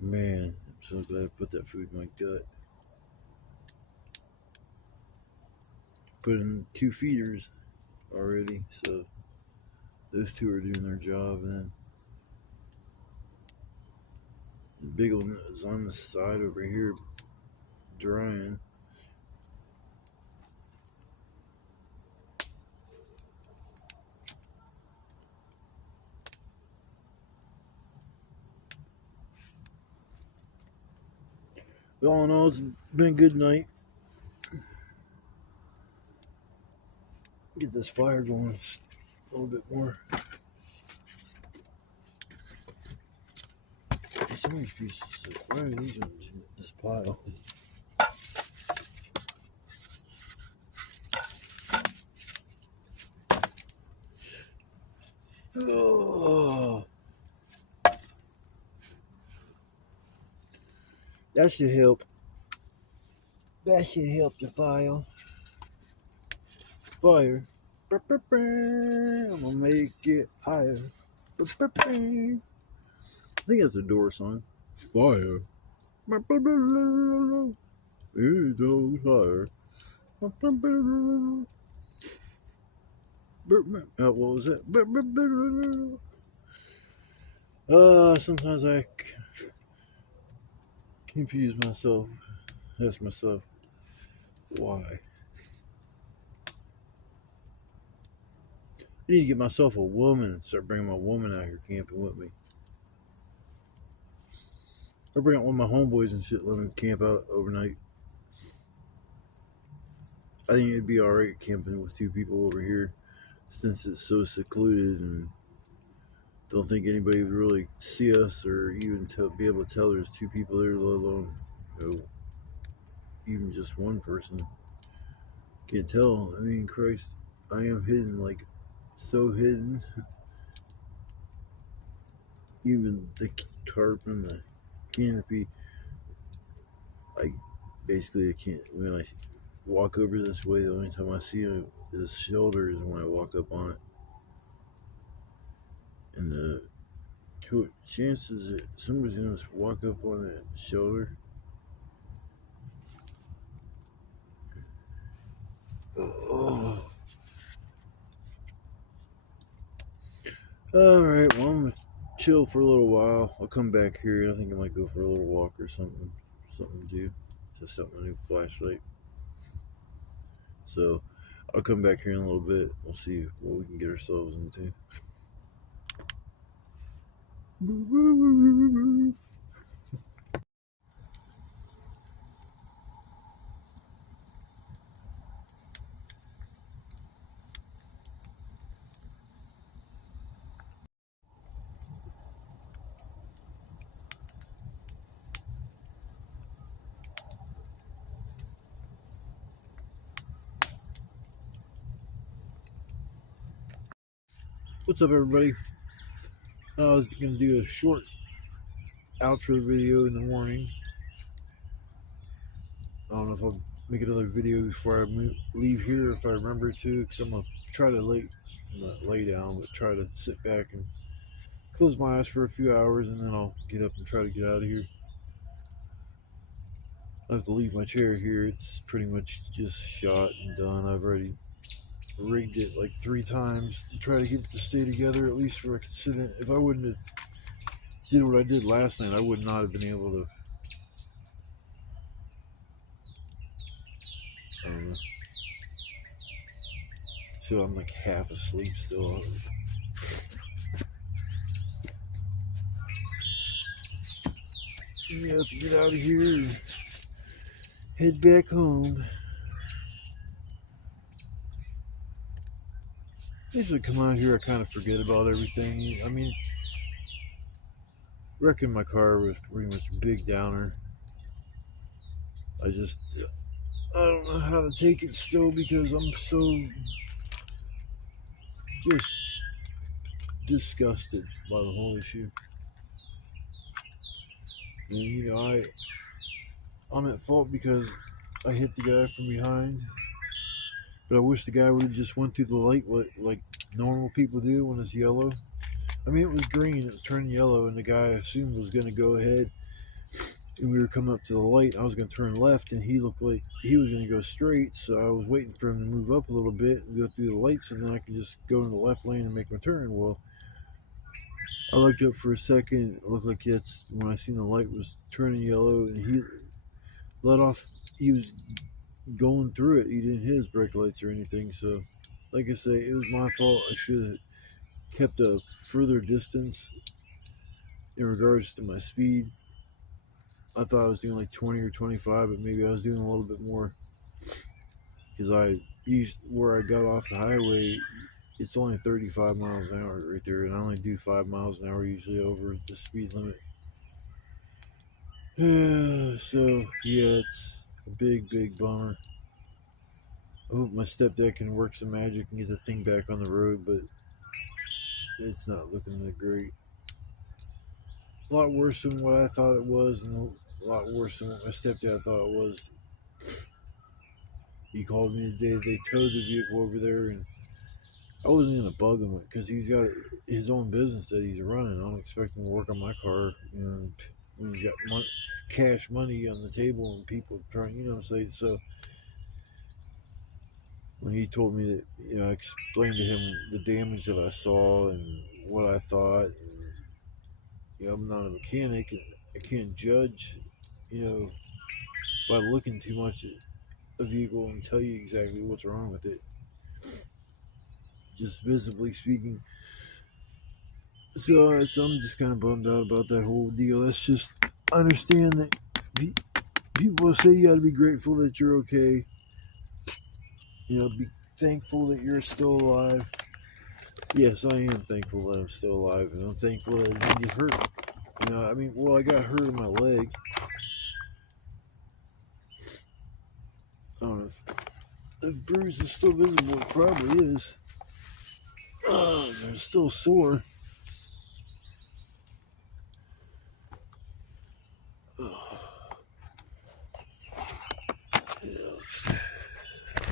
Man, I'm so glad I put that food in my gut. Put in 2 feeders already, so those 2 are doing their job. And then the big one is on the side over here drying. But all in all, it's been a good night. Get this fire going a little bit more. These orange pieces, why are these in this pile? Oh, that should help. That should help the fire. Fire. I'm gonna make it higher. I think that's a Door song. Fire. It's on fire. What was it? Sometimes I confuse myself. Ask myself, why? I need to get myself a woman and start bringing my woman out here camping with me. Or bring out one of my homeboys and shit, let them camp out overnight. I think it'd be alright camping with 2 people over here since it's so secluded and don't think anybody would really see us or even be able to tell there's 2 people there, let alone, even just one person. Can't tell. I mean, Christ, I am hidden, like, so hidden. Even the tarp and the canopy, like, basically I can't, when I walk over this way, the only time I see this shelter is when I walk up on it. And the chances that somebody's gonna walk up on that shelter. Oh, Alright, well, I'm gonna chill for a little while. I'll come back here. I think I might go for a little walk or something. Something to do. Just something, a new flashlight. So, I'll come back here in a little bit. We'll see what we can get ourselves into. What's up, everybody? I was going to do a short outro video in the morning. I don't know if I'll make another video before I leave here, if I remember to, because I'm going to try to not lay down, but try to sit back and close my eyes for a few hours, and then I'll get up and try to get out of here. I have to leave my chair here. It's pretty much just shot and done. I've already rigged it like 3 times to try to get it to stay together, at least for a consistent. If I wouldn't have did what I did last night, I would not have been able to. I don't know. So I'm like half asleep still. You have to get out of here and head back home. Usually come out here, I kind of forget about everything. I mean, wrecking my car was pretty much a big downer. I don't know how to take it still, because I'm so just disgusted by the whole issue. And you know, I'm at fault because I hit the guy from behind, but I wish the guy would have just went through the light like normal people do when it's yellow. I mean, it was green, it was turning yellow, and the guy I assumed was going to go ahead, and we were coming up to the light, and I was going to turn left, and he looked like he was going to go straight, so I was waiting for him to move up a little bit and go through the lights, and then I could just go in the left lane and make my turn. Well, I looked up for a second, it looked like that's when I seen the light was turning yellow, and he let off, he was going through it, he didn't hit his brake lights or anything. So like I say, it was my fault. I should have kept a further distance in regards to my speed. I thought I was doing like 20 or 25, but maybe I was doing a little bit more, because I used where I got off the highway, it's only 35 miles an hour right there, and I only do 5 miles an hour usually over the speed limit. So yeah, it's a big bummer. I hope my stepdad can work some magic and get the thing back on the road, but it's not looking that great. A lot worse than what I thought it was, and a lot worse than what my stepdad thought it was. He called me the day they towed the vehicle over there, and I wasn't gonna bug him because he's got his own business that he's running. I don't expect him to work on my car, you know, when he's got cash money on the table and people trying, you know what I'm saying. So when he told me that, you know, I explained to him the damage that I saw and what I thought. And, you know, I'm not a mechanic. I can't judge, you know, by looking too much at a vehicle and tell you exactly what's wrong with it, just visibly speaking. So I'm just kind of bummed out about that whole deal. That's just, understand that people say you got to be grateful that you're okay. You know, be thankful that you're still alive. Yes, I am thankful that I'm still alive, and I'm thankful that I didn't get hurt. You know, I mean, well, I got hurt in my leg. I don't know if bruise is still visible. It probably is. It's still sore.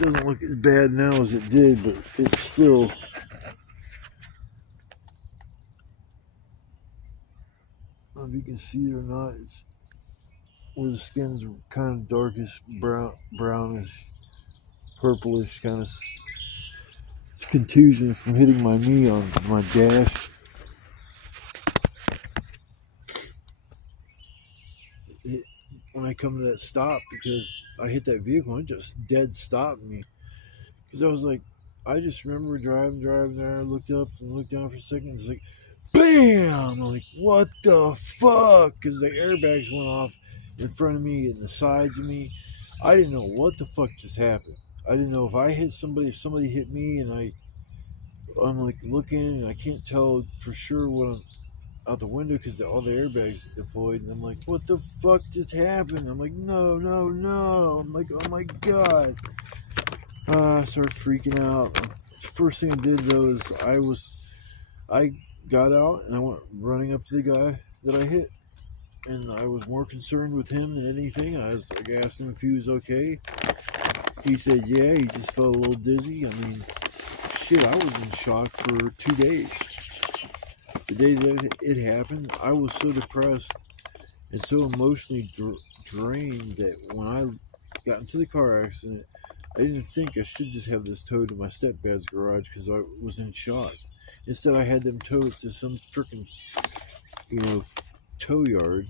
It doesn't look as bad now as it did, but it's still. I don't know if you can see it or not. It's where the skin's kind of darkish, brownish, purplish, kind of. It's contusion from hitting my knee on my dash. come to that stop because I hit that vehicle and it just dead stopped me. Because I was like, I just remember driving there, I looked up and looked down for a second, and it's like, BAM! I'm like, what the fuck? Because the airbags went off in front of me and the sides of me. I didn't know what the fuck just happened. I didn't know if I hit somebody, if somebody hit me, and I'm like looking and I can't tell for sure what I'm out the window because all the airbags deployed, and I'm like, what the fuck just happened? I'm like, no. I'm like, oh my god. I started freaking out. First thing I did though is I got out and I went running up to the guy that I hit, and I was more concerned with him than anything. I asked him if he was okay. He said, yeah, he just felt a little dizzy. I mean, shit, I was in shock for 2 days. The day that it happened, I was so depressed and so emotionally drained that when I got into the car accident, I didn't think I should just have this towed to my stepdad's garage because I was in shock. Instead, I had them tow it to some freaking, tow yard,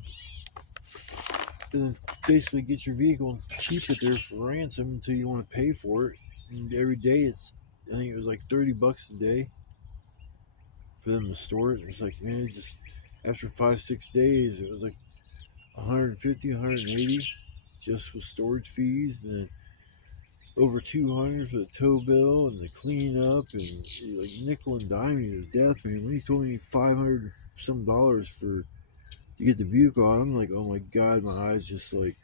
and then basically get your vehicle and keep it there for ransom until you want to pay for it. And every day, I think it was like $30 a day for them to store it. It's like, man, just after 5-6 days, it was like 150, 180 just with storage fees, and then over 200 for the tow bill and the cleanup, and like nickel and dime you to death, man. When he told me $500 some for to get the vehicle out, I'm like, oh my god, my eyes just like,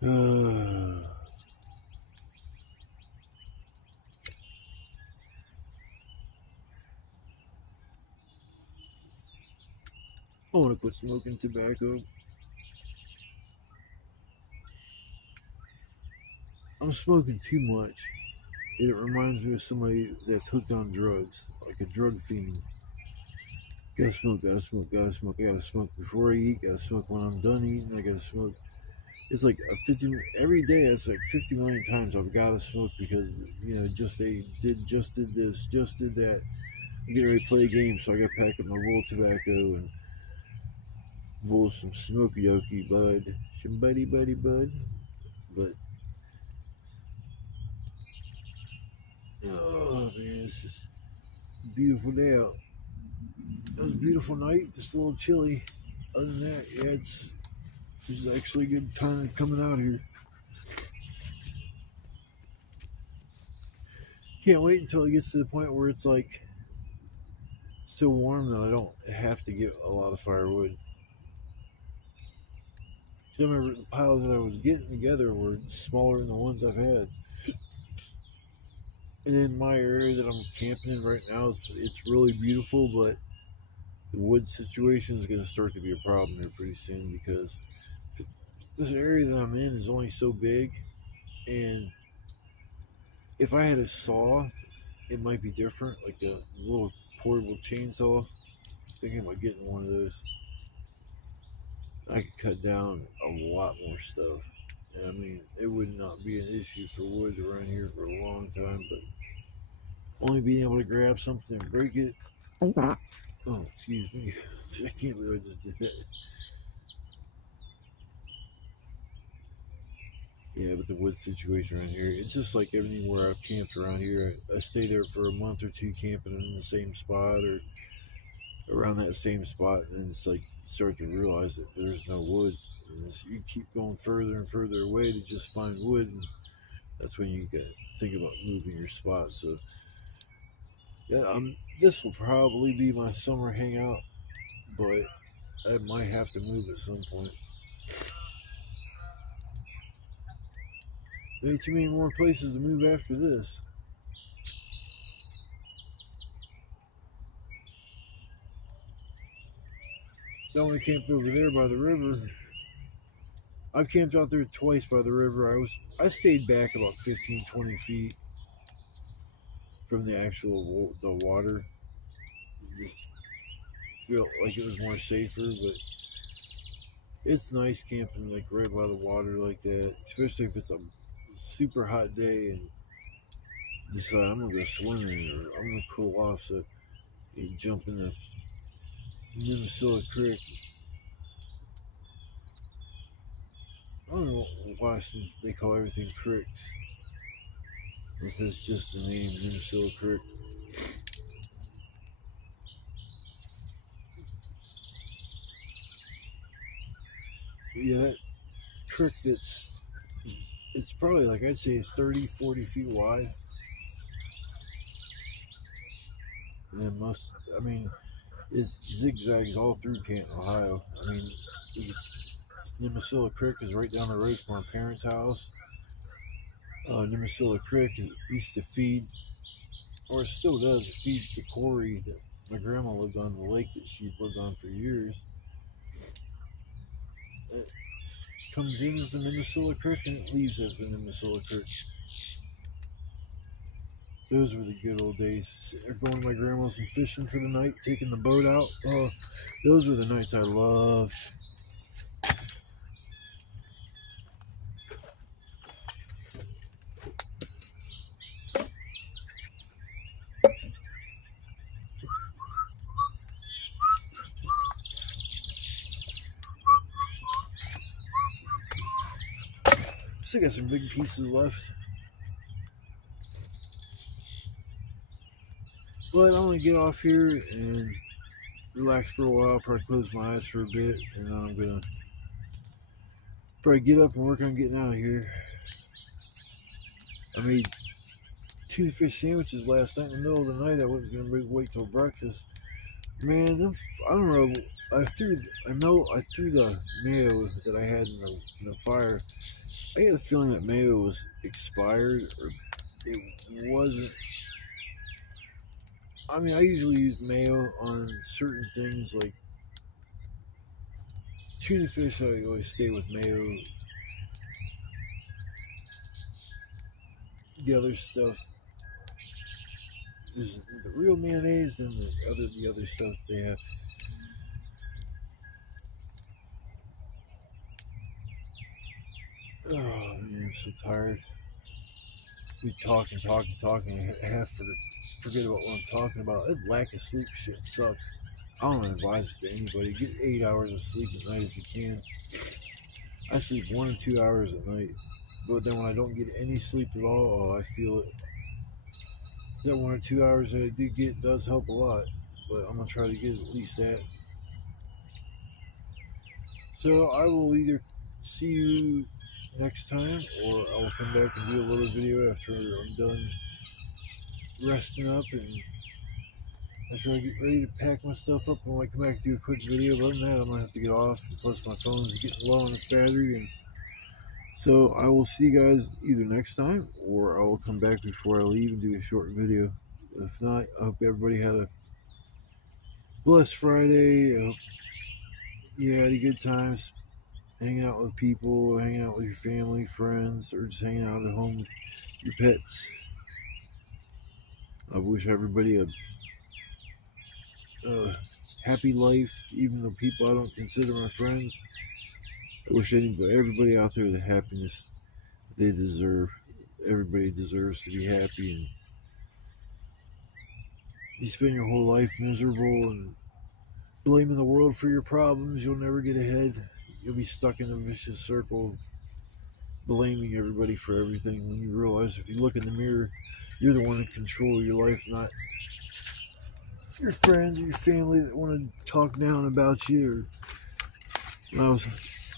I want to quit smoking tobacco. I'm smoking too much. It reminds me of somebody that's hooked on drugs, like a drug fiend. Gotta smoke. I gotta smoke before I eat, gotta smoke when I'm done eating, I gotta smoke. It's like every day. It's like 50 million times I've gotta smoke because just did this, just did that. I'm getting ready to play a game, so I gotta pack up my roll tobacco and roll some smoky oaky bud, some buddy bud. But oh man, it's just a beautiful day out. It was a beautiful night. Just a little chilly. Other than that, yeah, it's actually a good time coming out here. Can't wait until it gets to the point where it's like still warm that I don't have to get a lot of firewood. I remember the piles that I was getting together were smaller than the ones I've had. And in my area that I'm camping in right now, it's really beautiful, but the wood situation is going to start to be a problem there pretty soon because this area that I'm in is only so big, and if I had a saw, it might be different, like a little portable chainsaw. Thinking about getting one of those. I could cut down a lot more stuff. And I mean, it would not be an issue for wood around here for a long time, but only being able to grab something and break it. Oh, excuse me. I can't believe I just did that. Yeah, but the wood situation around here, it's just like everything where I've camped around here. I stay there for a month or two camping in the same spot or around that same spot, and it's like you start to realize that there's no wood. And you keep going further and further away to just find wood, and that's when you got to think about moving your spot. So, yeah, this will probably be my summer hangout, but I might have to move at some point. Way too many more places to move after this. I only camped over there by the river. I've camped out there twice by the river. I stayed back about 15, 20 feet from the actual the water. Just felt like it was more safer, but it's nice camping like right by the water like that, especially if it's a super hot day and decide I'm gonna go swimming or I'm gonna cool off. So you jump in the Minnesota Creek. don't know why they call everything cricks. If it's just the name, Nemesilla Creek. But yeah, that creek it's probably like I'd say 30, 40 feet wide. And it zigzags all through Canton, Ohio. I mean, Nemesilla Creek is right down the road from our parents' house. Nemesilla Creek used to feed, or it still does, it feeds the quarry that my grandma lived on, the lake that she'd lived on for years. It comes in as the Nemesilla Creek and it leaves as the Nemesilla Creek. Those were the good old days. Sitting there going to my grandma's and fishing for the night, taking the boat out. Oh, those were the nights I loved. Still got some big pieces left. But I'm going to get off here and relax for a while, probably close my eyes for a bit, and then I'm going to probably get up and work on getting out of here. I made tuna fish sandwiches last night in the middle of the night. I wasn't going to wait till breakfast. Man, I don't know. I threw the mayo that I had in the fire. I had a feeling that mayo was expired, or it wasn't. I mean, I usually use mayo on certain things like tuna fish. I always stay with mayo. The other stuff is the real mayonnaise, and the other stuff they have. Oh man, I'm so tired. We talking. I half forget about what I'm talking about. That lack of sleep shit sucks. I don't advise it to anybody. Get 8 hours of sleep at night if you can. I sleep 1 or 2 hours at night, but then when I don't get any sleep at all, I feel it. That 1 or 2 hours that I do get does help a lot, but I'm gonna try to get at least that. So I will either see you next time, or I will come back and do a little video after I'm done resting up and after I get ready to pack my stuff up. And when I come back and do a quick video. Other than that, I'm gonna have to get off. Plus my phone is getting low on its battery, and so I will see you guys either next time, or I will come back before I leave and do a short video. If not, I hope everybody had a blessed Friday. I hope you had a good times hanging out with people, hanging out with your family, friends, or just hanging out at home with your pets. I wish everybody a happy life, even the people I don't consider my friends. I wish everybody out there the happiness they deserve. Everybody deserves to be happy, and you spend your whole life miserable and blaming the world for your problems, you'll never get ahead. You'll be stuck in a vicious circle, blaming everybody for everything, when you realize if you look in the mirror, you're the one in control of your life, not your friends or your family that want to talk down about you. When I was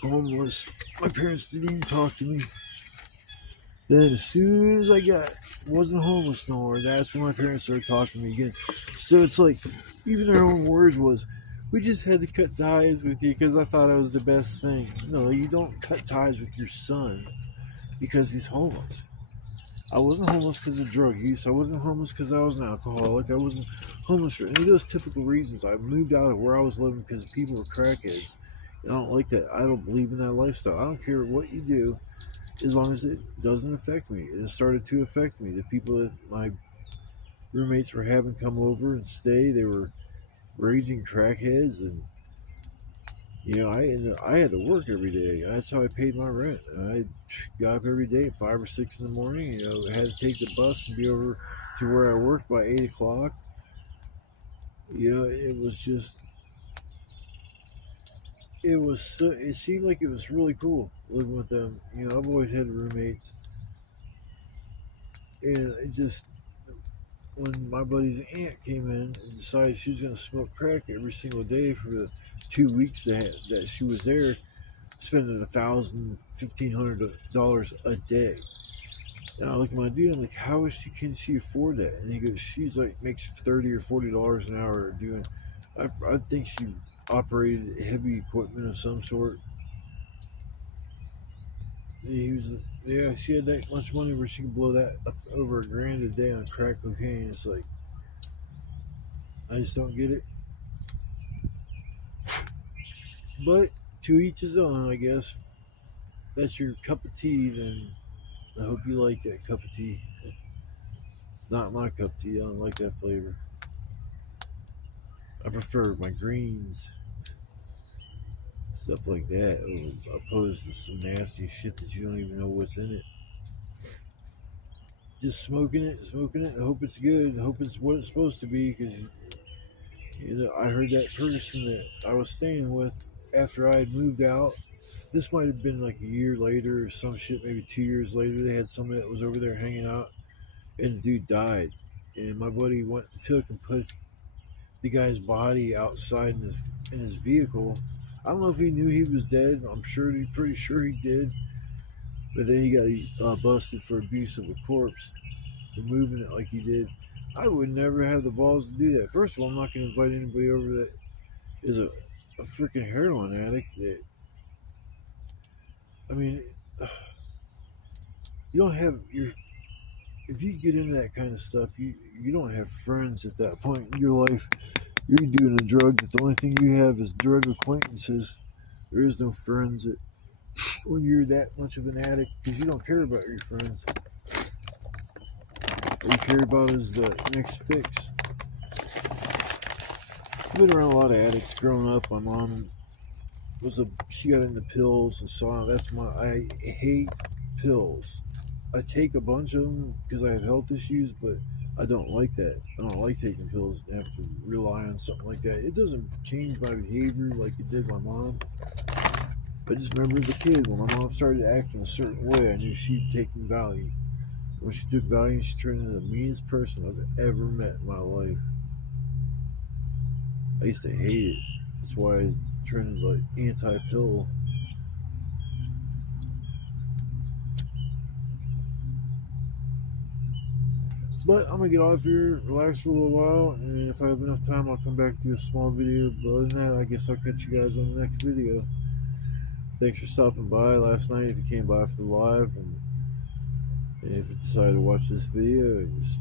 homeless, my parents didn't even talk to me. Then as soon as I wasn't homeless no more, that's when my parents started talking to me again. So it's like, even their own words was, we just had to cut ties with you because I thought it was the best thing. No, you don't cut ties with your son because he's homeless. I wasn't homeless because of drug use. I wasn't homeless because I was an alcoholic. I wasn't homeless for any of those typical reasons. I moved out of where I was living because people were crackheads. And I don't like that. I don't believe in that lifestyle. I don't care what you do, as long as it doesn't affect me. It started to affect me. The people that my roommates were having come over and stay, they were raging crackheads, and I had to work every day. That's how I paid my rent. I got up every day at 5 or 6 in the morning. I had to take the bus and be over to where I worked by 8 o'clock. It was just, it seemed like it was really cool living with them. You know, I've always had roommates, and it just when my buddy's aunt came in and decided she was going to smoke crack every single day for the 2 weeks that she was there, spending $1,000, $1,500 a day. And I look at my dude, I'm like, how is she? Can she afford that? And he goes, she's like makes $30 or $40 an hour doing. I think she operated heavy equipment of some sort. He was, yeah, she had that much money where she could blow that over $1,000 a day on crack cocaine. It's like I just don't get it. But to each his own, I guess. That's your cup of tea, then I hope you like that cup of tea. It's not my cup of tea. I don't like that flavor. I prefer my greens, stuff like that, opposed to some nasty shit that you don't even know what's in it. Just smoking it. I hope it's good. I hope it's what it's supposed to be. Because you know, I heard that person that I was staying with after I had moved out. This might have been like a year later or some shit, maybe 2 years later. They had someone that was over there hanging out, and the dude died. And my buddy went and took and put the guy's body outside in his vehicle. I don't know if he knew he was dead. I'm sure pretty sure he did. But then he got busted for abuse of a corpse for moving it like he did. I would never have the balls to do that. First of all, I'm not going to invite anybody over that is a freaking heroin addict. That I mean, you don't have your. If you get into that kind of stuff, you don't have friends at that point in your life. You're doing a drug that the only thing you have is drug acquaintances. There is no friends when you're that much of an addict because you don't care about your friends. All you care about is the next fix. I've been around a lot of addicts growing up. My mom she got into pills and so I hate pills. I take a bunch of them because I have health issues, but I don't like that. I don't like taking pills and have to rely on something like that. It doesn't change my behavior like it did my mom. I just remember as a kid when my mom started acting a certain way, I knew she'd taken Valium. When she took Valium, she turned into the meanest person I've ever met in my life. I used to hate it. That's why I turned into like anti-pill. But I'm gonna get off here, relax for a little while, and if I have enough time, I'll come back to a small video. But other than that, I guess I'll catch you guys on the next video. Thanks for stopping by last night if you came by for the live, and if you decided to watch this video, just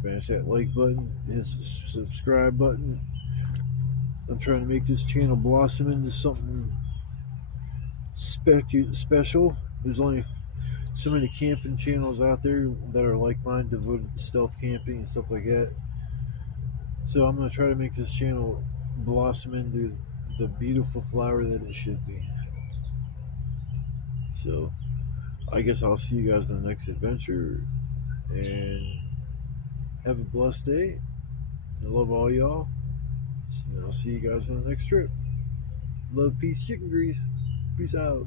smash that like button, hit the subscribe button. I'm trying to make this channel blossom into something special. There's only so many camping channels out there that are like mine, devoted to stealth camping and stuff like that. So I'm going to try to make this channel blossom into the beautiful flower that it should be. So I guess I'll see you guys in the next adventure, and have a blessed day. I love all y'all, and I'll see you guys on the next trip. Love, peace, chicken grease. Peace out.